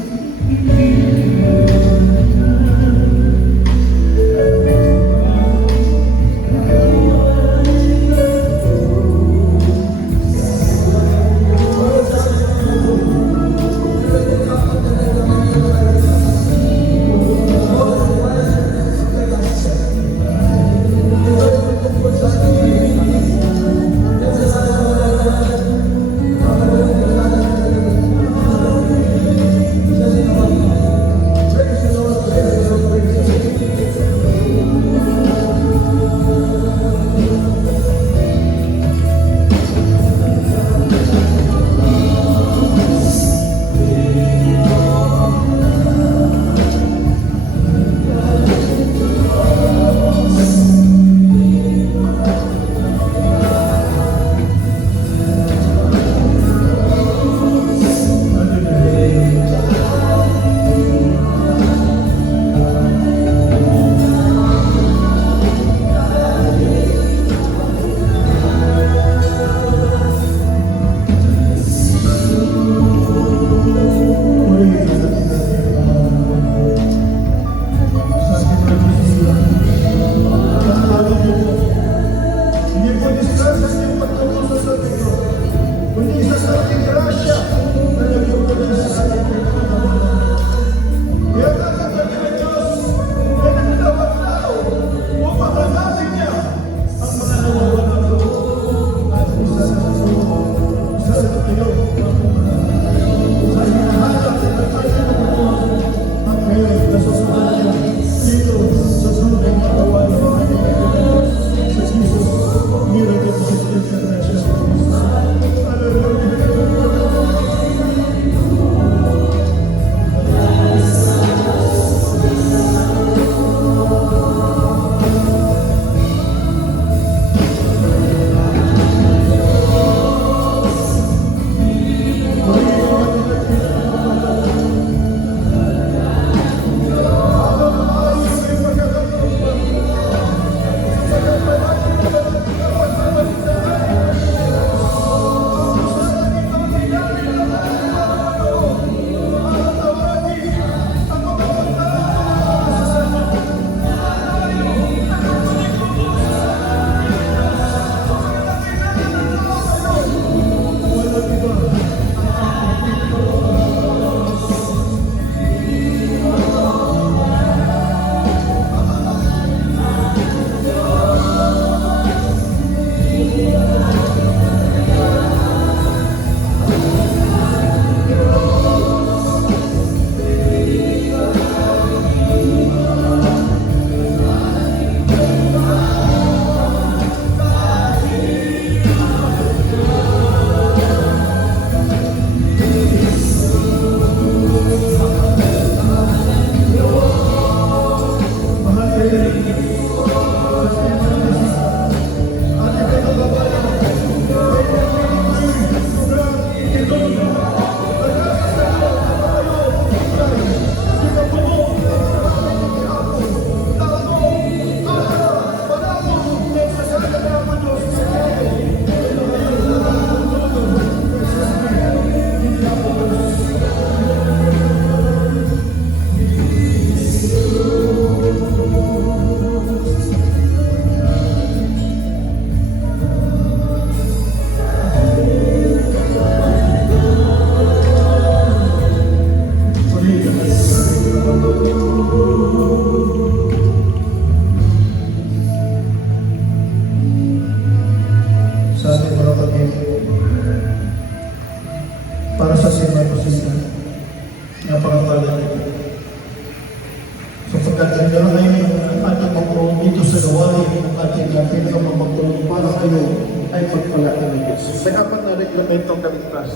Sapagkat hanggang ngayon ang ating pagkaroon dito sa gawain ng ating pinakamamagulong para kayo ay pagpalaan ng Diyos. May apat na reglamentong kaligtas.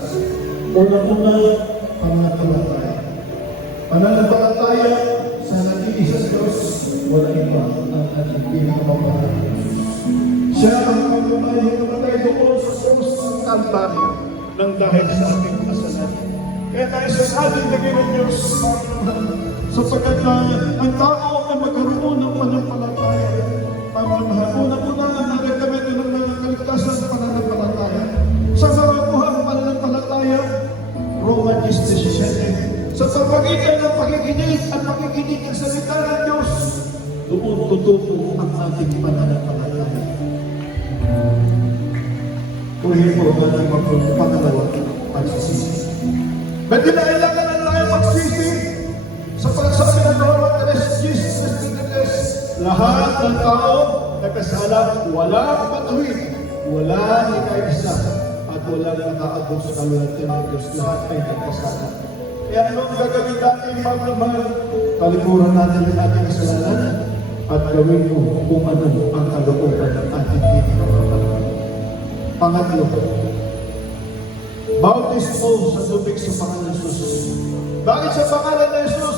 Una-una, pananampalataya. Pananampalataya sa nag-iisang Diyos, wala iba ang ating pinakamamahal. Siya ang pagmamahal namatay doon sa krus ng Kalbaryo nang dahil sa ating kasalanan. Kaya tayo sa ating naging ng Diyos, sapagkat ang tao ay magkaroon ng pananampalataya. Pamamahal, una-una ang reglamento ng mga kaligtasan sa pananampalataya. Sa marabuhan ng pananampalataya, Roman 10:17. Sa pamagitan ng pakikinig at pakikinig ng salita ng Diyos, doon tutupo ang ating pananampalataya. Kuhin po ang ating pangalawa, pagsisisi. May kinailangan na tayo magsisi sa pagsabi ng Roman 3:16. Lahat ng tao nagkasala, walang matuwid, wala ni kaisa, at wala nakaabot sa kaluwalhatian ng Diyos. Lahat ay nagkasala. Kaya anong gagawin natin, magmamahal? Talikuran natin ang ating kasalanan at gawin mo kung ano ang kalooban ng ating pinagmamahal. Pangatlo, bautismo sa tubig sa pangalan ng Jesus. Bakit sa pangalan ng Jesus?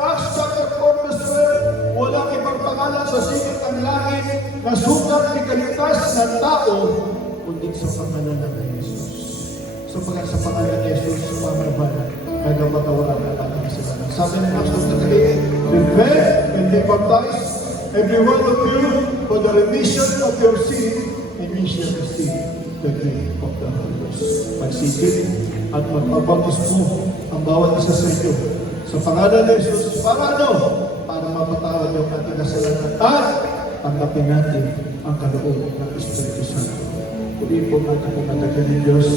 Acts chapter 4 verse 12, walang ibang pangalan sa singit ng langit na sukat ikaligtas ng tao kundi sa pangalan ng Jesus. Sapagkat sa pangalan ng Jesus, sa pamamahala, ay napatawaran ang ating kasalanan. Sabi ng Acts chapter 3, repent and be baptized, every one of you, for the remission of your sin, and ye shall receive the gift of the Holy Ghost. Magsisip at magpabautis mo ang bawat isa sa inyo sa pangalan ng Jesus. Para ano? Para mapatawad yung ating kasalanan at tanggapin natin ang kaloob ng Espiritu Santo. Uli po natin ang natagyan ng Diyos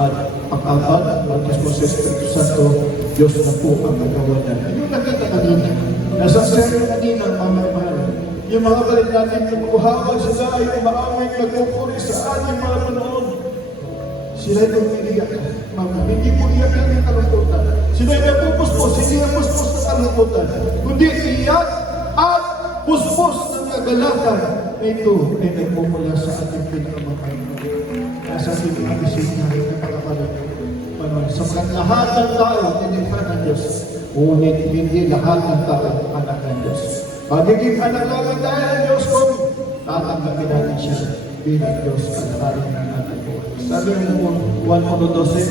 at pag-abad at bautismo sa Espiritu Santo, Diyos na po ang gagawa niya. Yung nakita kanina, nasa seryo kanina, mamamahal. Yung mga balik natin, kung habang sila ay umaawit, nagpupuri sa ating mga panoon, sila ay umiiyak. Hindi po iyak lang yung kalungkutan. Sila ay nagpupuspos, hindi nagpuspos na kalungkutan. Kundi iyak at puspos ng kagalakan na ito ay nagpumula sa ating pinakamamahal. Nasa ating mga bisita ay napakapalan. Sapagkat lahat ng tao tinignan ng Diyos, ngunit hindi lahat ng tao anak ng Diyos. Magiging anak namin tayo ng Diyos kung tatanggapin natin siya bilang Diyos at haring ng ating buhay. Sabi ng 1:12,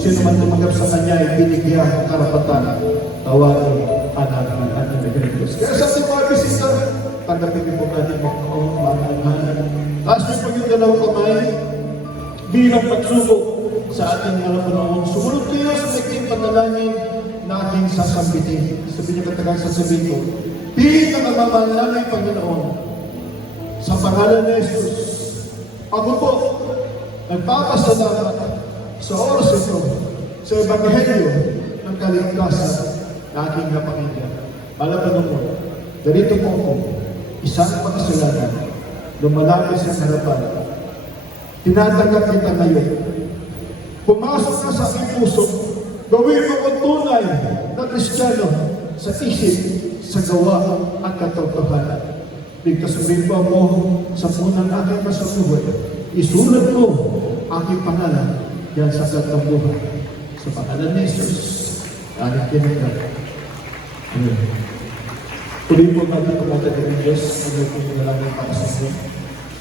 sino man tumanggap sa Kanya ay binigyan ng karapatan, tawagin anak ng ating Diyos. Kaya sa ating mga bisita, tanggapin niyo po natin mga mahal. Taas niyo po yung dalawang kamay bilang pagsubok sa ating mga panoon. Sumunod kayo sa naging panalangin na ating sasambitin. Sabi niyo katagal sasabihin ko, pinakamamahal namin Panginoon, sa pangalan ni Jesus, ako po, nagpapasalamat sa oras ito, sa Ebanghelyo ng kaligtasan na aking napakinggan. Malaman mo, ganito po ako, isang pagkasalanan, lumalapit sa harapan. Tinatanggap kita ngayon. Pumasok na sa aking puso, gawin mo kong tunay na Kristiyano sa isip, sa gawa at katotohanan. Bigkasuhin po mo sa punang aking kasalubuhay. Isulat mo aking pangalan yan sa gatang buhay. Sa pangalan ni Jesus, aking pinagkat. Amen. Tuloy po natin pumatag ng Diyos ang po pinalangin para sa inyo.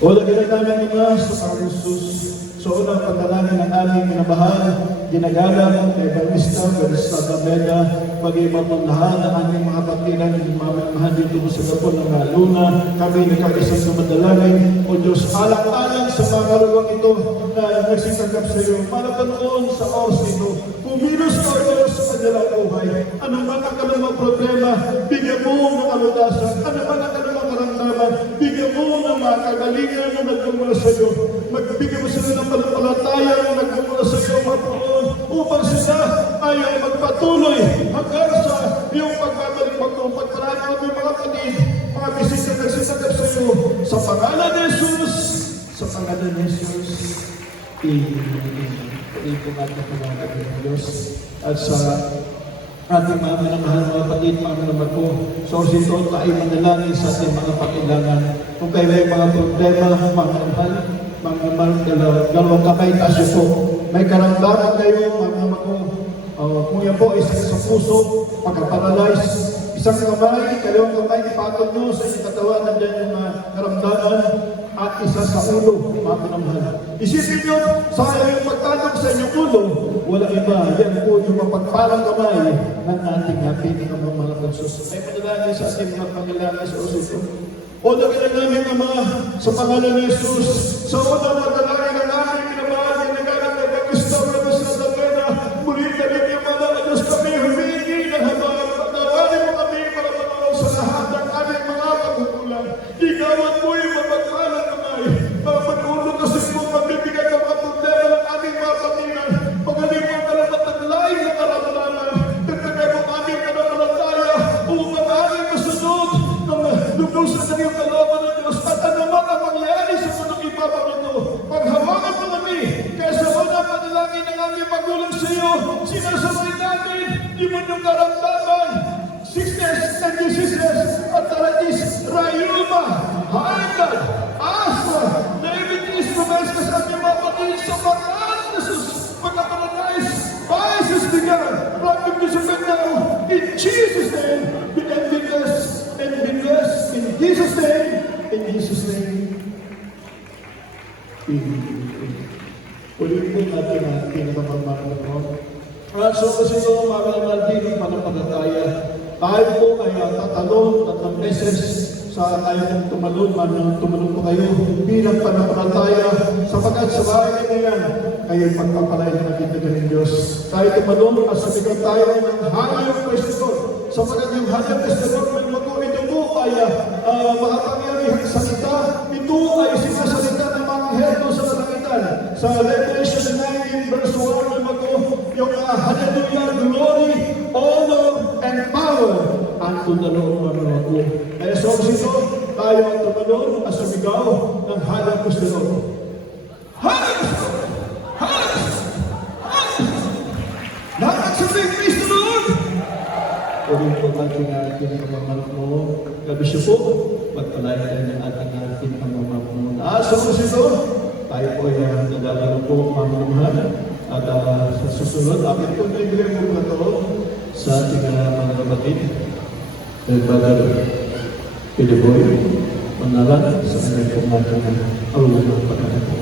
O lagyan namin mga sa Panginoon Jesus, sa unang pagdalangin ng aming minamahal, ginagalang kay Evangelista, Evangelista Meda, mag-iba po lahat ng aming mga kapatiran, ng mamamahan dito sa Gapon ng Luna, kami nagkakisang sumadalangin, O Diyos, alang-alang sa mga karuwang ito na nagsitanggap sa iyo, para panoon sa oras ito, kumilos ka o Diyos sa kanilang buhay, ano man ang kalumang problema, bigyan mo ng kalutasan, ano man ang kalumang karamdaman, bigyan mo ng mga kagalingan na nagmumula sa iyo, magbigyan mo sila ng panampalataya na nagmumula sa iyo, Panginoon, upang sila ay magpatuloy hanggang sa iyong pagbabalik mo. Pagpalaan mo ang mga kapatid, mga bisita na nagsitanggap sa iyo, sa pangalan ni Jesus, sa pangalan ni Jesus, Amen. Pagay po natin ang pangalan ng Diyos at sa Ating mga minamahal mga kapatid, mga minamahal ko, so ito tayo manalangin sa ating mga pangailangan. Kung kayo may mga problema, mga mahal, dalawang kamay, taas yun po. May karamdaman kayo, mga minamahal ko, kung yan po, isa sa puso, pagka-paralyze, isang kamay, kalawang kamay, ipatol nyo sa inyong katawan, nandiyan yung karamdaman, at isa sa ulo, mga minamahal. Isipin nyo, sayang yung pagtanong sa inyong ulo, wala iba, yan po yung mapagpalang kamay ng ating pinakamamahal ng Diyos. Ay manalangin sa ating mga pangailangan sa Diyos. O dagdagan namin ang mga sa pangalan ni Jesus, sa unang madalangin ng aming minamahal, ginagalang na Kristo, na sa Dagana, muli ka rin yung mga Diyos kami, humingi ng habang pagtawarin mo kami para manaw sa lahat ng aming mga pagkukulang. Ikawan mo yung mapagpalang kamay, para mag-ulog kasi kung magbibigay ng mga problema ng aming mga pamilan, magaling mo kalamat ng lain na karamdaman, dagdagan mo aming kanampalataya, upang aming masunod ng lubusan sa iyong kalaban ng Diyos, at anuman ang mangyari sa munong ipapamito. Paghawakan mo kami, kaya sa unang panalangin ng aming magulang sa iyo, sinasabay namin, di mo niyong karamdaman, sickness and diseases, arthritis, rayuma, high blood, asthma, diabetes, lumais ka sa ating mga patuloy sa pangalan ng Jesus, pagka-paralyze, vices began, rapid discipline now, in Jesus' name, be blessed and be blessed, in Jesus' name, in Jesus' name. Ulit po natin ang pinakamamahal ko. So kasi ito mga kalamatin ng panampalataya, tayo po ay tatalon 3 beses sa tayo kong tumalon po kayo bilang panampalataya sapagkat sa bahay na yan, kayo pagpapalain na natin ng Diyos. Tayo tumalon at sabigan tayo ng hanggang Kristo sapagkat yung hanggang Kristo may ito po ay makapangyarihang salita. Ito ay sinasalita ng mga herdo sa kalangitan. Sa Revelation 19 verse 1 yung hallelujah, glory, honor, and power unto the Lord mga ko. Kaya so sino tayo ang tumalon at sumigaw ng hanggang Kristo. Hallelujah! Lahat sabihin, praise the Lord! Ulit po natin ang ating pamamalak mo. Gabi siya po, pagpalain tayo ng ating pamamalak mo. So sino tayo po ay nadalaro po mamamahal. At sa susunod, akin po bibigay mo na ito sa ating mga kapatid. Brother Piliboy, manalan sa kanyang pumatang awal ng pagkakita.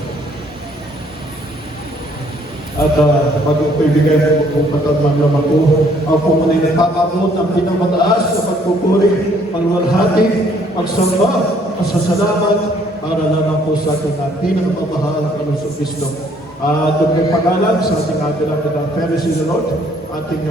At pag-ibigay mo kung patagmang naman ko, ako po muna yung nagpakamot ng pinamataas sa pagpupuri, pagwalhati, pagsamba, pasasalamat, para naman po sa ating pinakamamahal na Lungsod Kristo. Doon may pagalan sa ating ng Pharisee the Lord, ating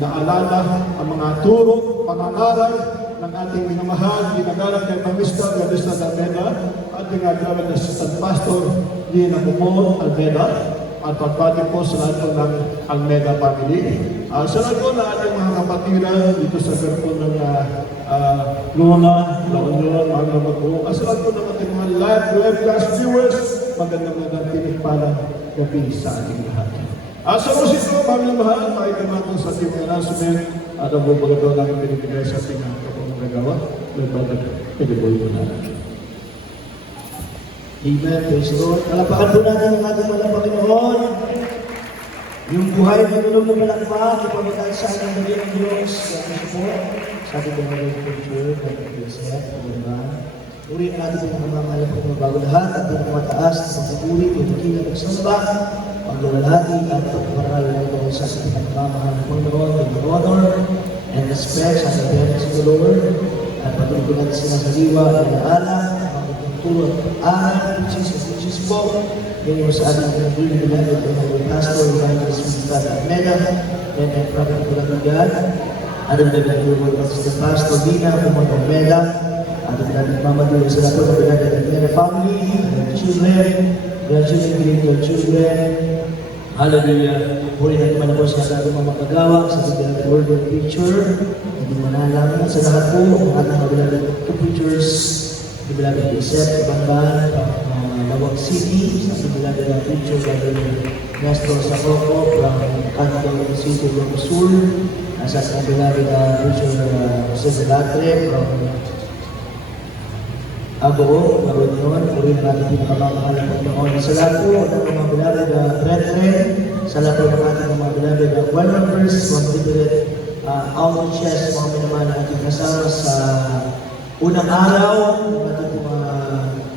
naalala ang mga turo, pangangaral ng ating minamahal, ginagalang kay Pamista, Gadista Almeda, ating nagalang na Assistant Pastor, Lina Mumon Almeda, at pagpati po sa lahat ng Almeda family. Sa lahat po na ating mga kapatiran dito sa grupo ng Luna, La Union, mga kapatid. Sa lahat po ng ating mga live class viewers, magandang pinagpalang gabi sa ating lahat. Sa musik po, mga mahal, makikamaton sa ating announcement at ang bubagador namin pinibigay sa ating kapong nagawa. Lagbagan, piniboy po natin. Amen. Praise the Lord. Palapakan po natin ang ating mga Panginoon. Yung buhay na tulong na malakpa, ipamagal sa ating bagay ng Diyos. Yan po. Sa ating mga culture, ng Joseph, uriin natin ang mga po ng bago lahat at pinakamataas na pagpupuri, pagkikilang at samba, paglalahati at pagpaparal ng Lord sa ating pagmamahal ng Panginoon, the honor and respect sa ating parents of the Lord, at patuloy ko natin sinasaliwa at alaala, tulong ang Jesus po, ngayon sa ating pinagduli nila ng Pastor Evangelist Mr. Almeda, and ang Prophet Pulagan, at ang nagagawin ng Pastor Dina Almeda, at ang nagmamadulo sa lahat ng Almeda family, the children, grandchildren, hallelujah. Puri natin man po sa ating mga magagawa, sa ating word of picture, hindi manalang sa lahat po, ang ating mga preachers, di beloved Joseph, Ibangban, Lawag City, sa Simula de la Future Gathering Nestor Sacoco from Canton City, Ilocos Sur, sa Simula de la Future Jose Delatre from Agoo, Marunion, puri ng ating pinakamamahal na Panginoon. Sa lahat po ng mga beloved brethren, sa lahat po ng ating mga beloved well members, mga different outreaches, mga minamahal na ating kasama sa unang araw, ng ating mga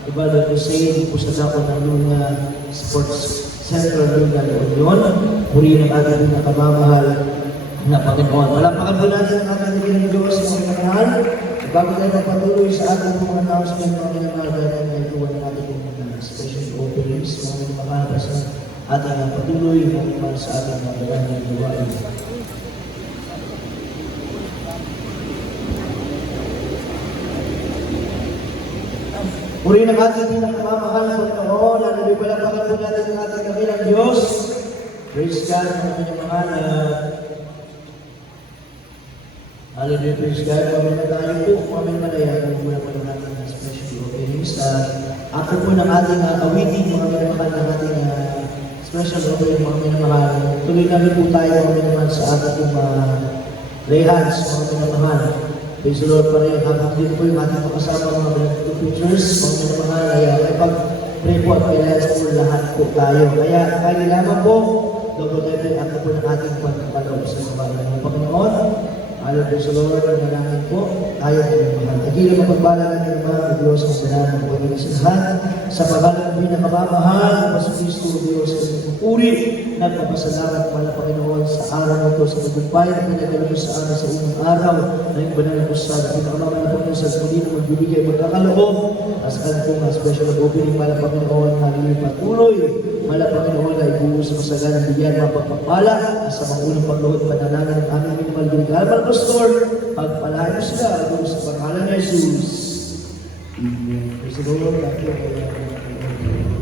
Ibaldo Crusade po sa dako ng Luna Sports Center Luna La Union. Puri ng ating pinakamamahal na Panginoon. Malapakan po natin ang ating ng Diyos, mga minamahal. Bago tayo patuloy sa ating mga announcement, mga minamahal, dahil may tuwan ng ating mga special offerings, mga minamahal sa ating patuloy sa ating mga maraming gawain. Puri ng ating pinakamamahal na Panginoon, na nabibalapakan po natin ang ating kabilang Diyos. Praise God, mga minamahal. Hallelujah, praise God. Kami na tayo po, kami malayan, kami mula po natin ng special offerings. Ako po ng ating awitin, mga minamahal ng ating special offering, mga minamahal. Tuloy namin po tayo, mga minamahal, sa ating lay hands, mga minamahal. Praise the Lord pa rin. Habang din po yung ating makasama, mga minamahal pictures, mga minamahal, ay pag-pray po at kailangan po lahat po tayo. Kaya lamang po, Lord, ako po ng ating pagkakalaw sa mga ng Panginoon. Hallelujah sa Lord, ang manangin po, tayo ay mahal. Nagiging mapagbalang ng mga Diyos ang salamat ng pagiging sa lahat. Sa pangalan ng pinakamamahal, ng Pastor Cristo, Diyos, sa puri, nagpapasalamat pala Panginoon sa araw na ito, sa tagumpay na pinagkalabos sa amin sa unang araw, na yung banal na kusad, pinakamamahal na Panginoon sa muli na magbibigay magkakaloob, as kanitong special opening pala Panginoon, na patuloy, pala Panginoon na ibuhos sa kasaganang bigyan mga pagpapala, sa mga unang pagluhod panalangin ng aming minimal gilgal, Pastor, pagpalain mo sila doon sa pangalan ni Jesus. Amen. Praise the Lord. Thank you.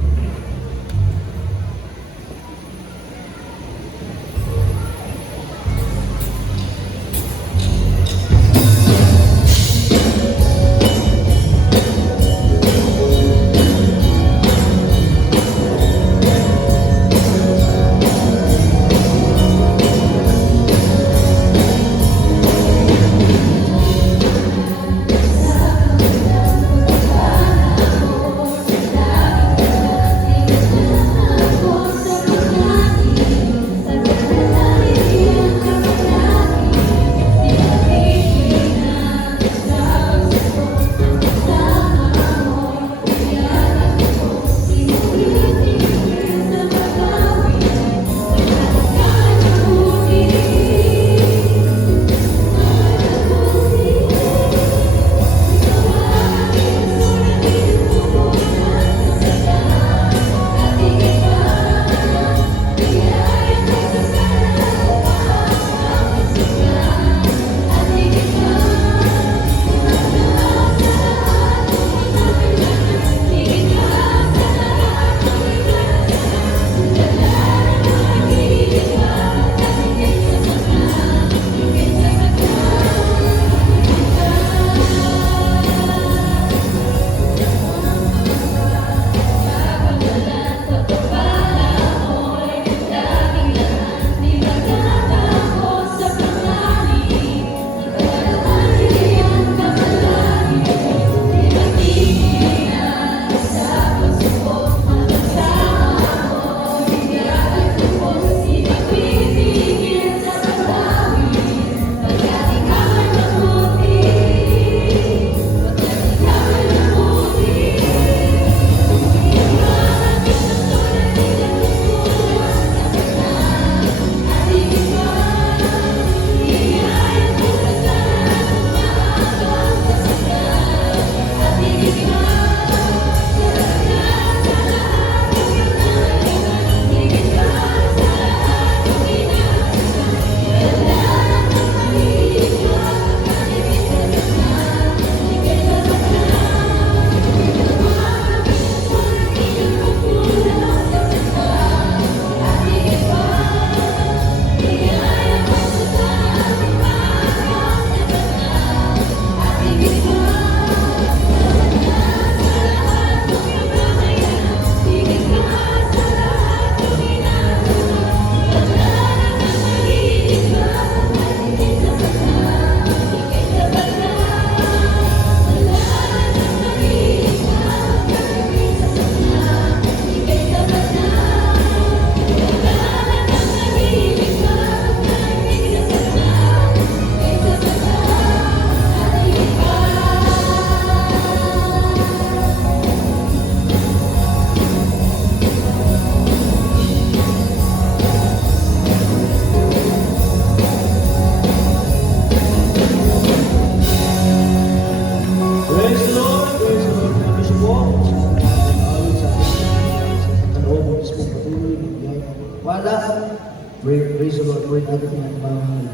Praise the Lord. Purihin natin ang mga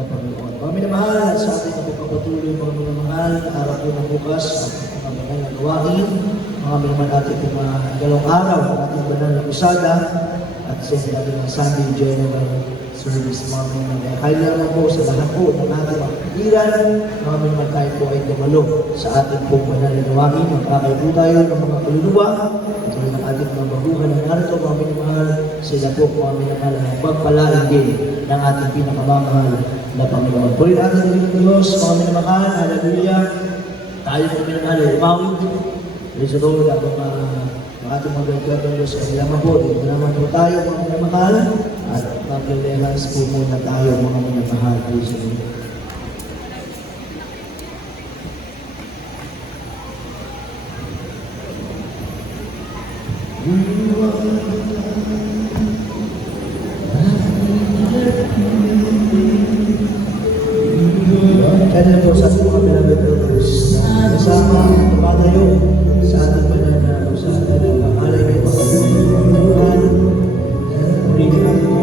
na Panginoon. Mga minamahal, sa ating napagpapatuloy, mga minamahal, araw po ng bukas, at mga banal na gawain, mga minamahal natin po mga galong araw, ang ating banal na usada, at sa ating mga Sunday General Service, mga minamahal. Kaya naman po sa lahat po ng ating mga pigilan, mga minamahal tayo po ay dumalo sa ating po banal na gawain. Magkakay po tayo ng mga kaluluwa, at ng ating mga baguhan na narito, mga minamahal, sila po mga minamahal na pagpalain din ng ating pinakamamahal na Panginoon. Puri natin ng Diyos, mga minamahal, hallelujah. Tayo mga minamahal ay umawit. Praise the Lord, ang ating mga gagawin ng Diyos ay naman po. Dito naman po tayo mga minamahal at mag-relax po muna tayo mga minamahal. Praise the Lord. Kaya po sa ating mga beloved brothers, kasama tumatayo sa ating banal na usada ng pangalay ng Panginoon. Purihin natin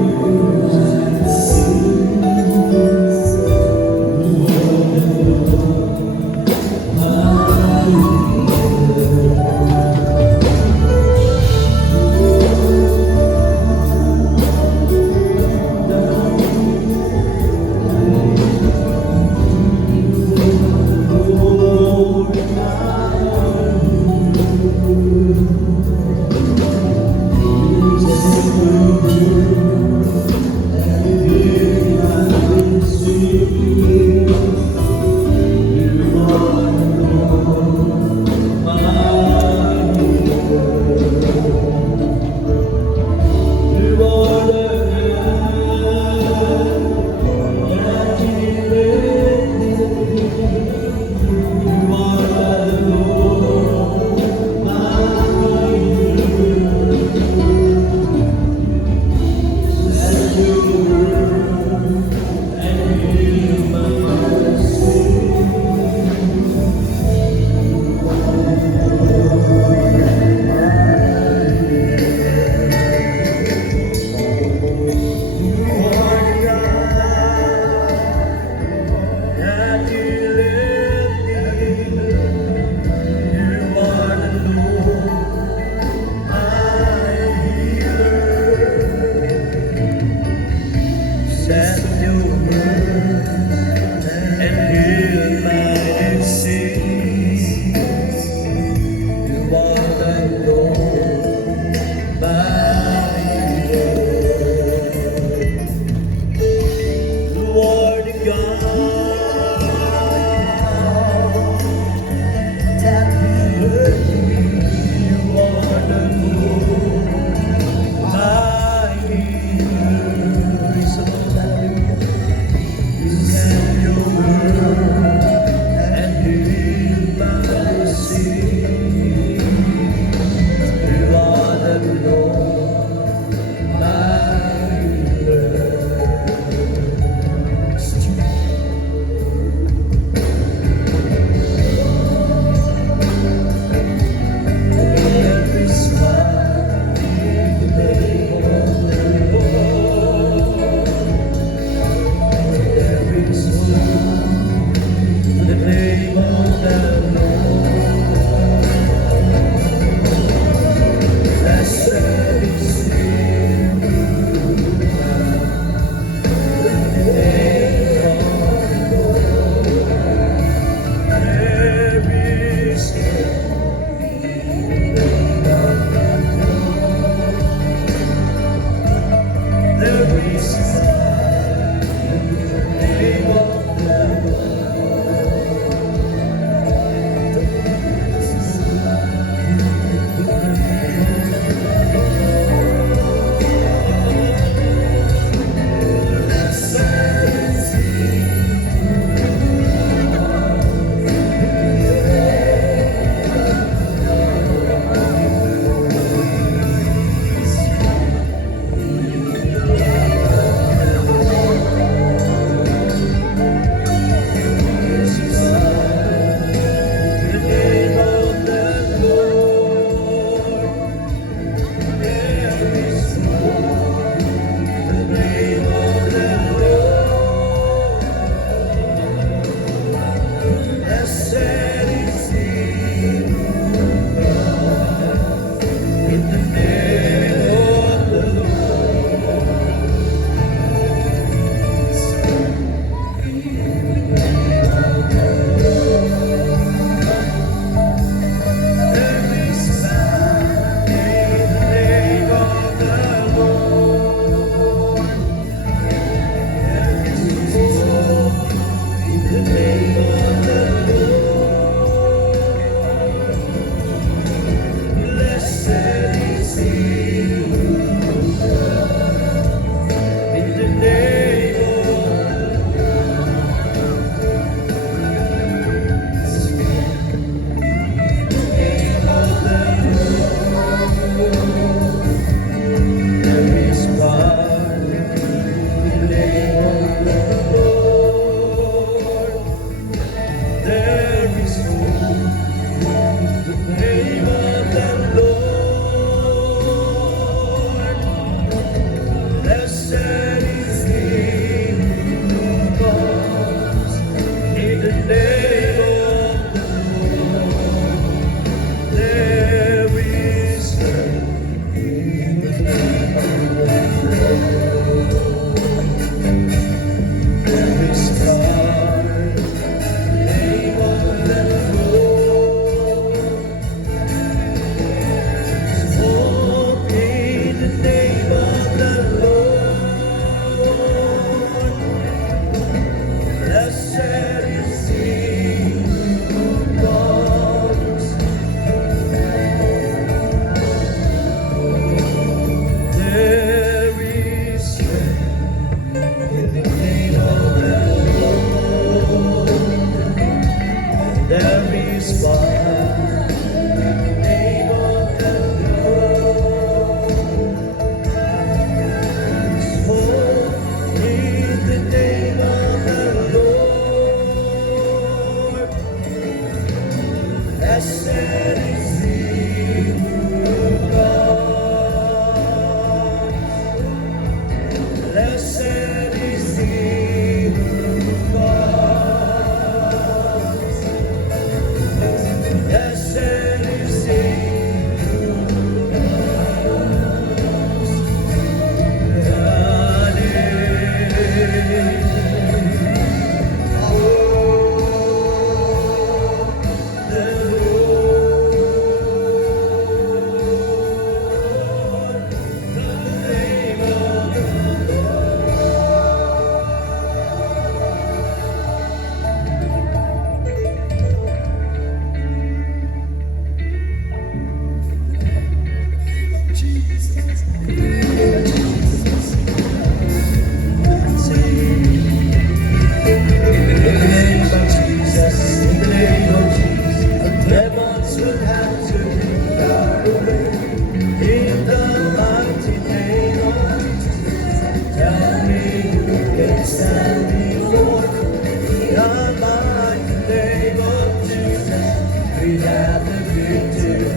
we have the victory.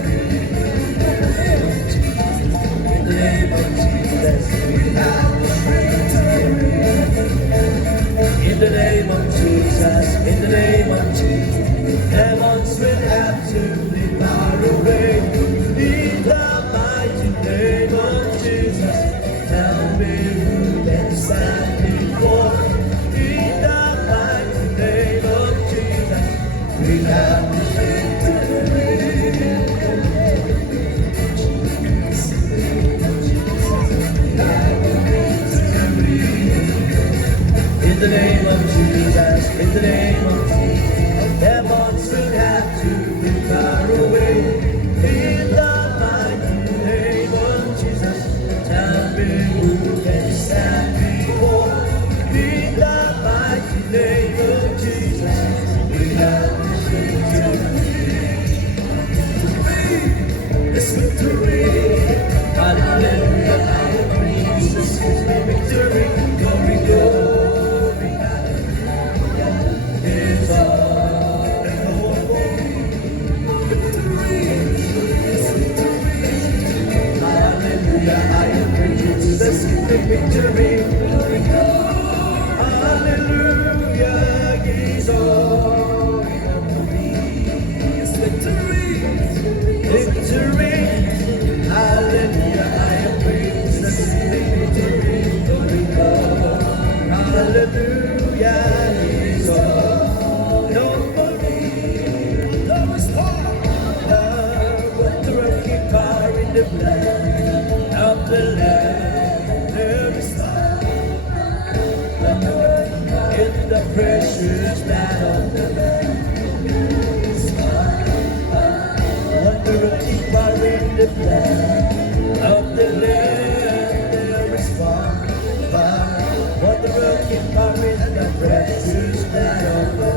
In the name of Jesus, we have the victory. In the name of Jesus, in the name of Jesus, demons will have to be far away. In the mighty name of Jesus, tell me who can stand before. In the mighty name of Jesus, we have the victory. In the name of Jesus, in the name of Jesus, demons will have to be far away. In the mighty name of Jesus, tell me who can stand before. In the mighty name of Jesus, we have this victory. This victory, hallelujah, hallelujah, Jesus is the victory, glory, glory. Victory, hallelujah, is all is victory, victory, hallelujah, I am praised, the victory, glory, God, hallelujah, is all, don't believe, love is all, but the rocky power in the blood of the Lamb. In the precious blood of the Lamb, wonder of the power in the blood of the Lamb, there is power. Wonder of the power in the precious blood of the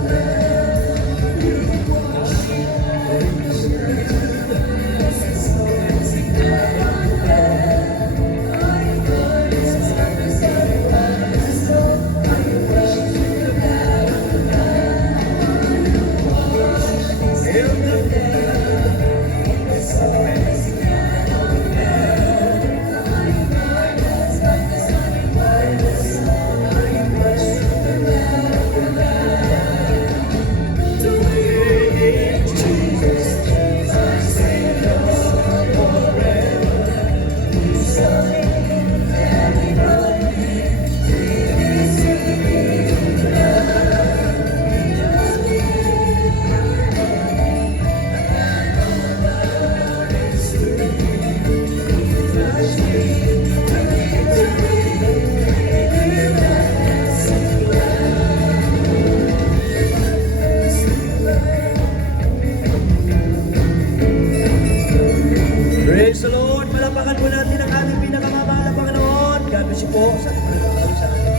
Praise the Lord! Malapakan po natin ang aming pinakamamahal na Panginoon. God bless you po sa ating mga kapatid sa ating.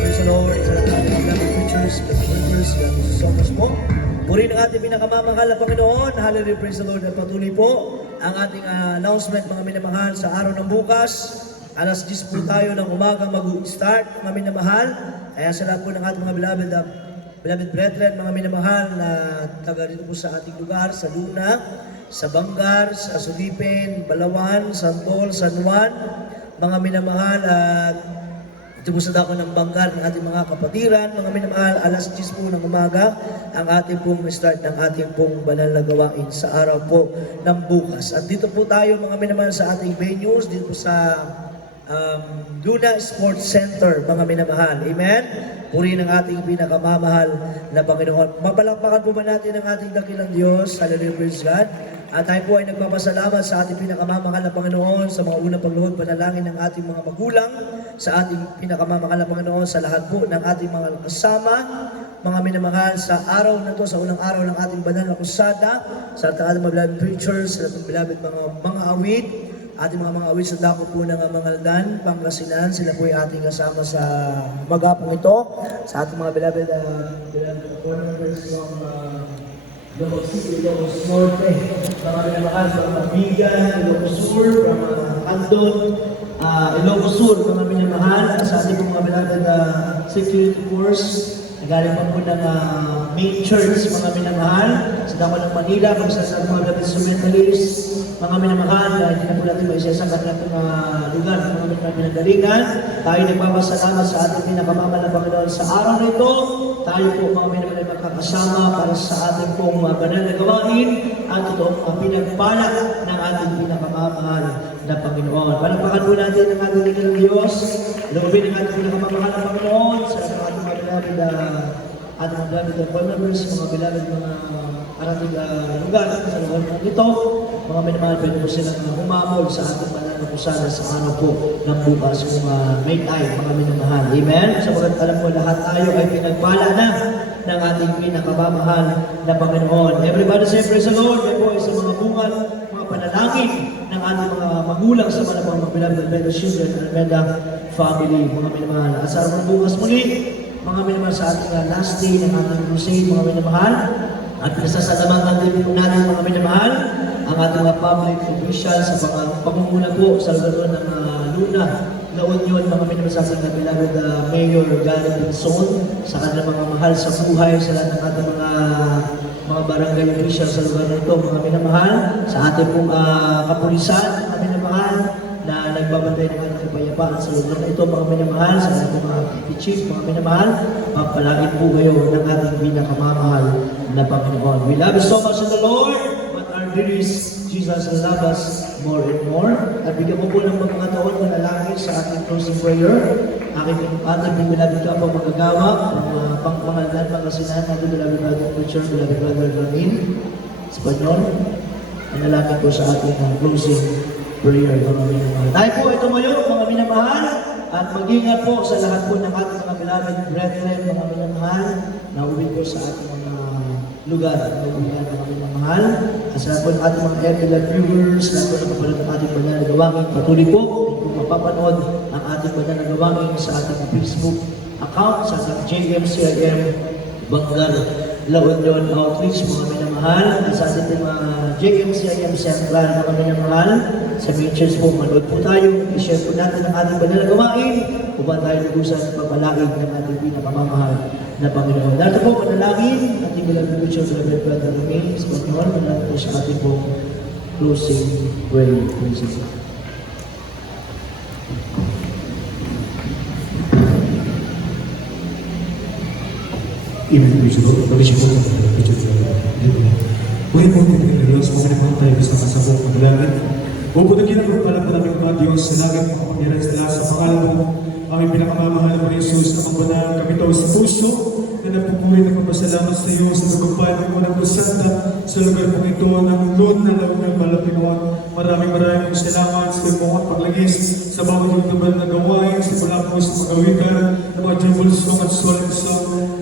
Praise the Lord! Sa ating mga preachers, members, God bless you so much po. Purihin ang ating pinakamamahal na Panginoon. Hallelujah! Praise the Lord! At patuloy po ang ating announcement, mga minamahal, sa araw ng bukas. Alas 10 po tayo ng umaga mag-start, mga minamahal. Kaya sa lahat po ng ating mga beloved brethren, mga minamahal na taga dito po sa ating lugar, sa Luna, sa Bangar, sa Sulipin, Balawan, Santol, San Juan, mga minamahal at ito po sa dako ng Bangar ng ating mga kapatiran, mga minamahal, alas 10 po ng umaga ang ating pong start ng ating pong banal na gawain sa araw po ng bukas. At dito po tayo mga minamahal sa ating venues, dito po sa Luna Sports Center, mga minamahal. Amen? Purihin ang ating pinakamamahal na Panginoon. Mapalakpakan po ba natin ang ating dakilang Diyos? Hallelujah, praise God. At tayo po ay nagpapasalamat sa ating pinakamamahal na Panginoon sa mga unang pagluhod panalangin ng ating mga magulang, sa ating pinakamamahal na Panginoon sa lahat po ng ating mga kasama, mga minamahal sa araw na to, sa unang araw ng ating banal na kusada, sa ating mga beloved preachers, sa ating beloved mga awit, ating mga awit sa dako po ng Mangaldan, Pangasinan, sila po ay ating kasama sa magapong ito, sa ating mga beloved members from Ilocos City, Ilocos Norte, mga minamahal sa mga Bigan, Ilocos Sur, mga Andon, Ilocos Sur, mga minamahal, sa ating mga beloved security force, galing pa po ng main church, mga minamahal, sa Dako ng Manila, kung sa mga beloved instrumentalists, mga minamahal, hindi na po natin maisasangkat na itong lugar, mga pinagalingan. Tayo nagpapasalamat sa ating pinakamamahal na Panginoon sa araw na ito. Tayo po mga minamahal magkakasama para sa ating pong banal na gawain at itoong pinagpala ng ating pinakamamahal na Panginoon. Palakpakan po natin ang ating ligang Diyos. Loobin ang ating pinakamamahal na Panginoon sa ating mga beloved choir members, mga beloved mga arating lugar sa lugar po ito. Mga minamahal, pwede po silang humamol sa ating banal na pusala sa araw po ng bukas kung may ay mga minamahal. Amen? Sapagat alam mo, lahat tayo ay pinagpala na ng ating pinakamamahal na Panginoon. Everybody say, praise the Lord. Yan po ay sa mga bungal, mga panalangin ng ating mga magulang sa mga beloved Almeda children, Almeda family, mga minamahal. At sa araw bukas muli, mga minamahal sa ating last day ng ating crusade, mga minamahal. At nasasalamatan din po natin mga minamahal ang ating mga public officials sa pangunguna po sa lugar ng Luna, La Union, mga minamahal sa ating beloved Mayor Gary Pinson, sa kanilang mga mahal sa buhay, sa lahat ng ating mga barangay officials sa lugar nito, mga minamahal, sa ating pong kapulisan, mga minamahal, na nagbabantay ng ating kapayapaan sa lugar na ito, mga minamahal, sa ating mga chief, mga minamahal, pagpalagin po kayo ng ating pinakamamahal na Panginoon. We love you so much in the Lord, but our dearest Jesus will love us more and more. At bigyan ko po ng pagkakataon na lalaki sa ating closing prayer. Aking ating beloved ka po magagawa, pangpangalan, pangasinan, ating beloved brother preacher, beloved brother Ramin, Espanyol, ang lalaki po sa ating closing prayer, mga minamahal. Tayo po ito ngayon, mga minamahal, at mag-ingat po sa lahat po ng ating mga beloved brethren, mga minamahal, na uwi po sa ating mga lugar, mga minamahal, at sa lahat po ng ating mga regular viewers, lahat po ng kapalad ng ating banal na gawangin, patuloy po, kung mapapanood ang ating banal na gawangin sa ating Facebook account, sa ating JMCIM Bangal La Union Outreach, mga minamahal, at sa ating mga JMCIM Central, mga minamahal, sa main church po, manood po tayo, i-share po natin ang ating banal na gawain, upang tayo lugusan at pagpalagin ng ating pinakamamahal na Panginoon. Dahil po, manalangin, ating beloved preacher, beloved brother Ramin, sa Panginoon, manalangin po sa ating po closing prayer. Praise the Lord. Amen. Praise the Lord. Pag-isip po sa mga picture sa mga Kaya po, pinag-relax po kanina mga tayo sa kasabong paglalagin. Pupunagin ang pagpalang po namin mga Diyos sa langit mga pangyayari sa lahat sa pangalan po aming pinakamamahal na Jesus na pagbanal kami ito sa puso na napupuri ng pagpasalamat sa iyo sa pagpapay ng unang kusanta sa lugar po ito ng Lord na laon ng Balapinawan. Maraming salamat sa iyong mga paglagis sa bawat lugar na gawain sa mula po sa pagawikan ng mga jambulsong at solemn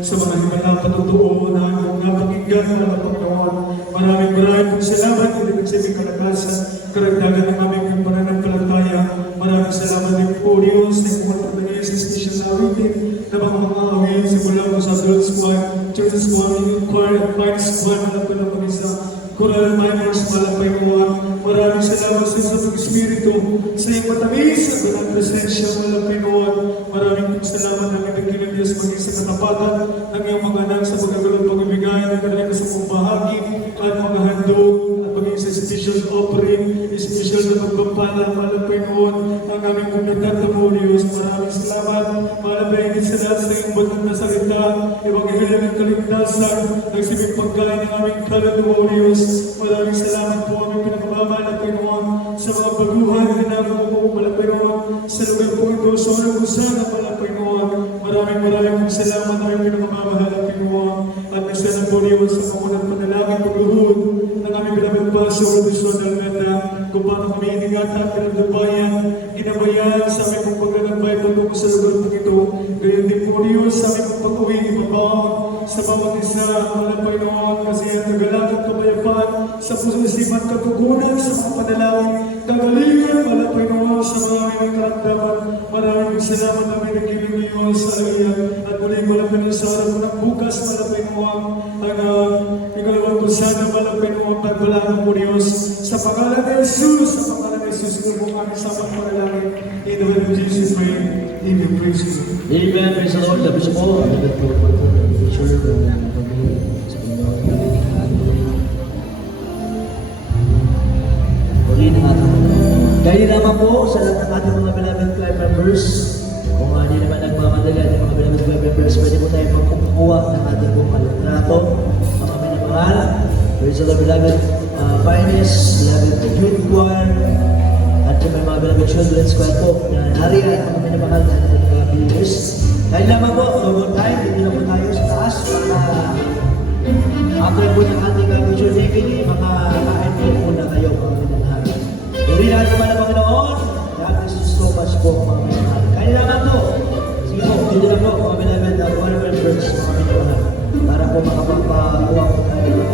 sa mga himay na patutuo na napakinggan ng mga Panginoon. Maraming salamat, ibig sabihin kalakasan, karagdagan ng aming pananampalataya. Maraming salamat din po Diyos na kumatagay sa special na awitin na mga awin simula mo sa adult squad, church squad, choir, choir squad, na po ng isa, choral minors, malapay mo. Maraming salamat sa isang Espiritu sa iyong matamis at ng presensya, malapay mo. Maraming salamat na nagdakilang Diyos maging sa katapatan ng iyong mga anak sa pagkagalong pag-ibigay ng kanilang sa mong bahagi at mga handog at maging sa special offering, special na pagpapala, malapay noon ang aming komunidad na po Diyos. Maraming salamat, malapay sa lahat sa iyong batang na salita, ebanghelyo ng kaligtasan, nagsibing pagkain ng aming kalat na po Diyos. Maraming salamat po aming pinakamamahal na Panginoon sa mga baguhan na ginagawa mo, malapay noon sa lugar po ito, sa unang usana, malapay noon. Maraming salamat aming pinakamamahal na Panginoon at nagsanang po Diyos sa pamunang panalangin pagluhod ng aming beloved Pastor Robinson Almeda kung paano kami iningatan at pinagdabayan, ginabayan sa aming pong paglalambay patungo sa lugar po ito. Gayon din po Diyos sa aming pong pag-uwi, ibabaon sa bawat isa, malapay noon, kasi ang nagalagang kapayapaan sa puso isipan katugunan sa mga panalangin, kagalingan, malapay noon sa maraming karamdaman. Maraming salamat na may nagiling niyo sa alayan at muling malapay noon sa araw ng bukas, malapay noon ang ikalawang kusana, malapay noon pagbalaan mo Diyos sa pangalan ni Jesus, sa pangalan ni Jesus na mong aming samang panalangin. In the name of Jesus, pray. Amen. Praise the Lord. Amen. Praise the Lord. Labis po. Ang po. Sure. naman po sa lahat ng ating mga beloved choir members, kung hindi naman nagmamadali ang mga beloved choir members, pwede po tayo magkukuha ng ating pong kalitrato, mga minamahal. Praise the Lord, beloved finest, beloved youth choir, at yung may mga beloved children's choir po na nariyan mga minamahal na ating mga viewers. Dahil naman po, double time, hindi na po tayo sa taas para after po ng ating picture taking, makakain po muna kayo mga minamahal. Uri natin naman ang Panginoon, God bless you so much po mga minamahal. Kaya naman po, sige po, dito na po mga beloved choir members, mga minamahal, para po makapagpakuha po tayo ng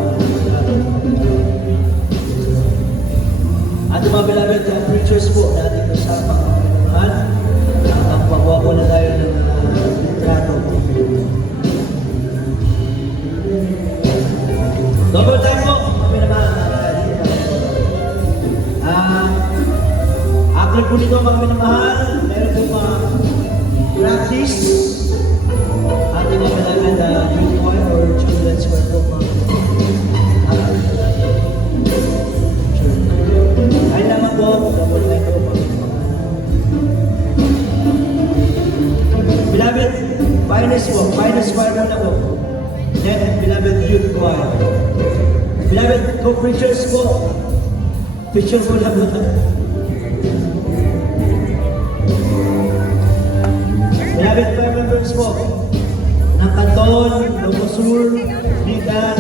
ating mga beloved preachers po na ating kasama mga minamahal. Nakapagpakuha po na tayo ng litrato. Double time po, kami naman. After po nito mga minamahal, meron po mga practice. Ating mga beloved youth choir or children's choir po mga ay naman po, double time po mga minamahal. Beloved, finest po, finest choir po na po. Then, beloved youth choir. Beloved co-preachers po, picture po na po. Beloved choir members po, ng Canton, Locosur, Ligan,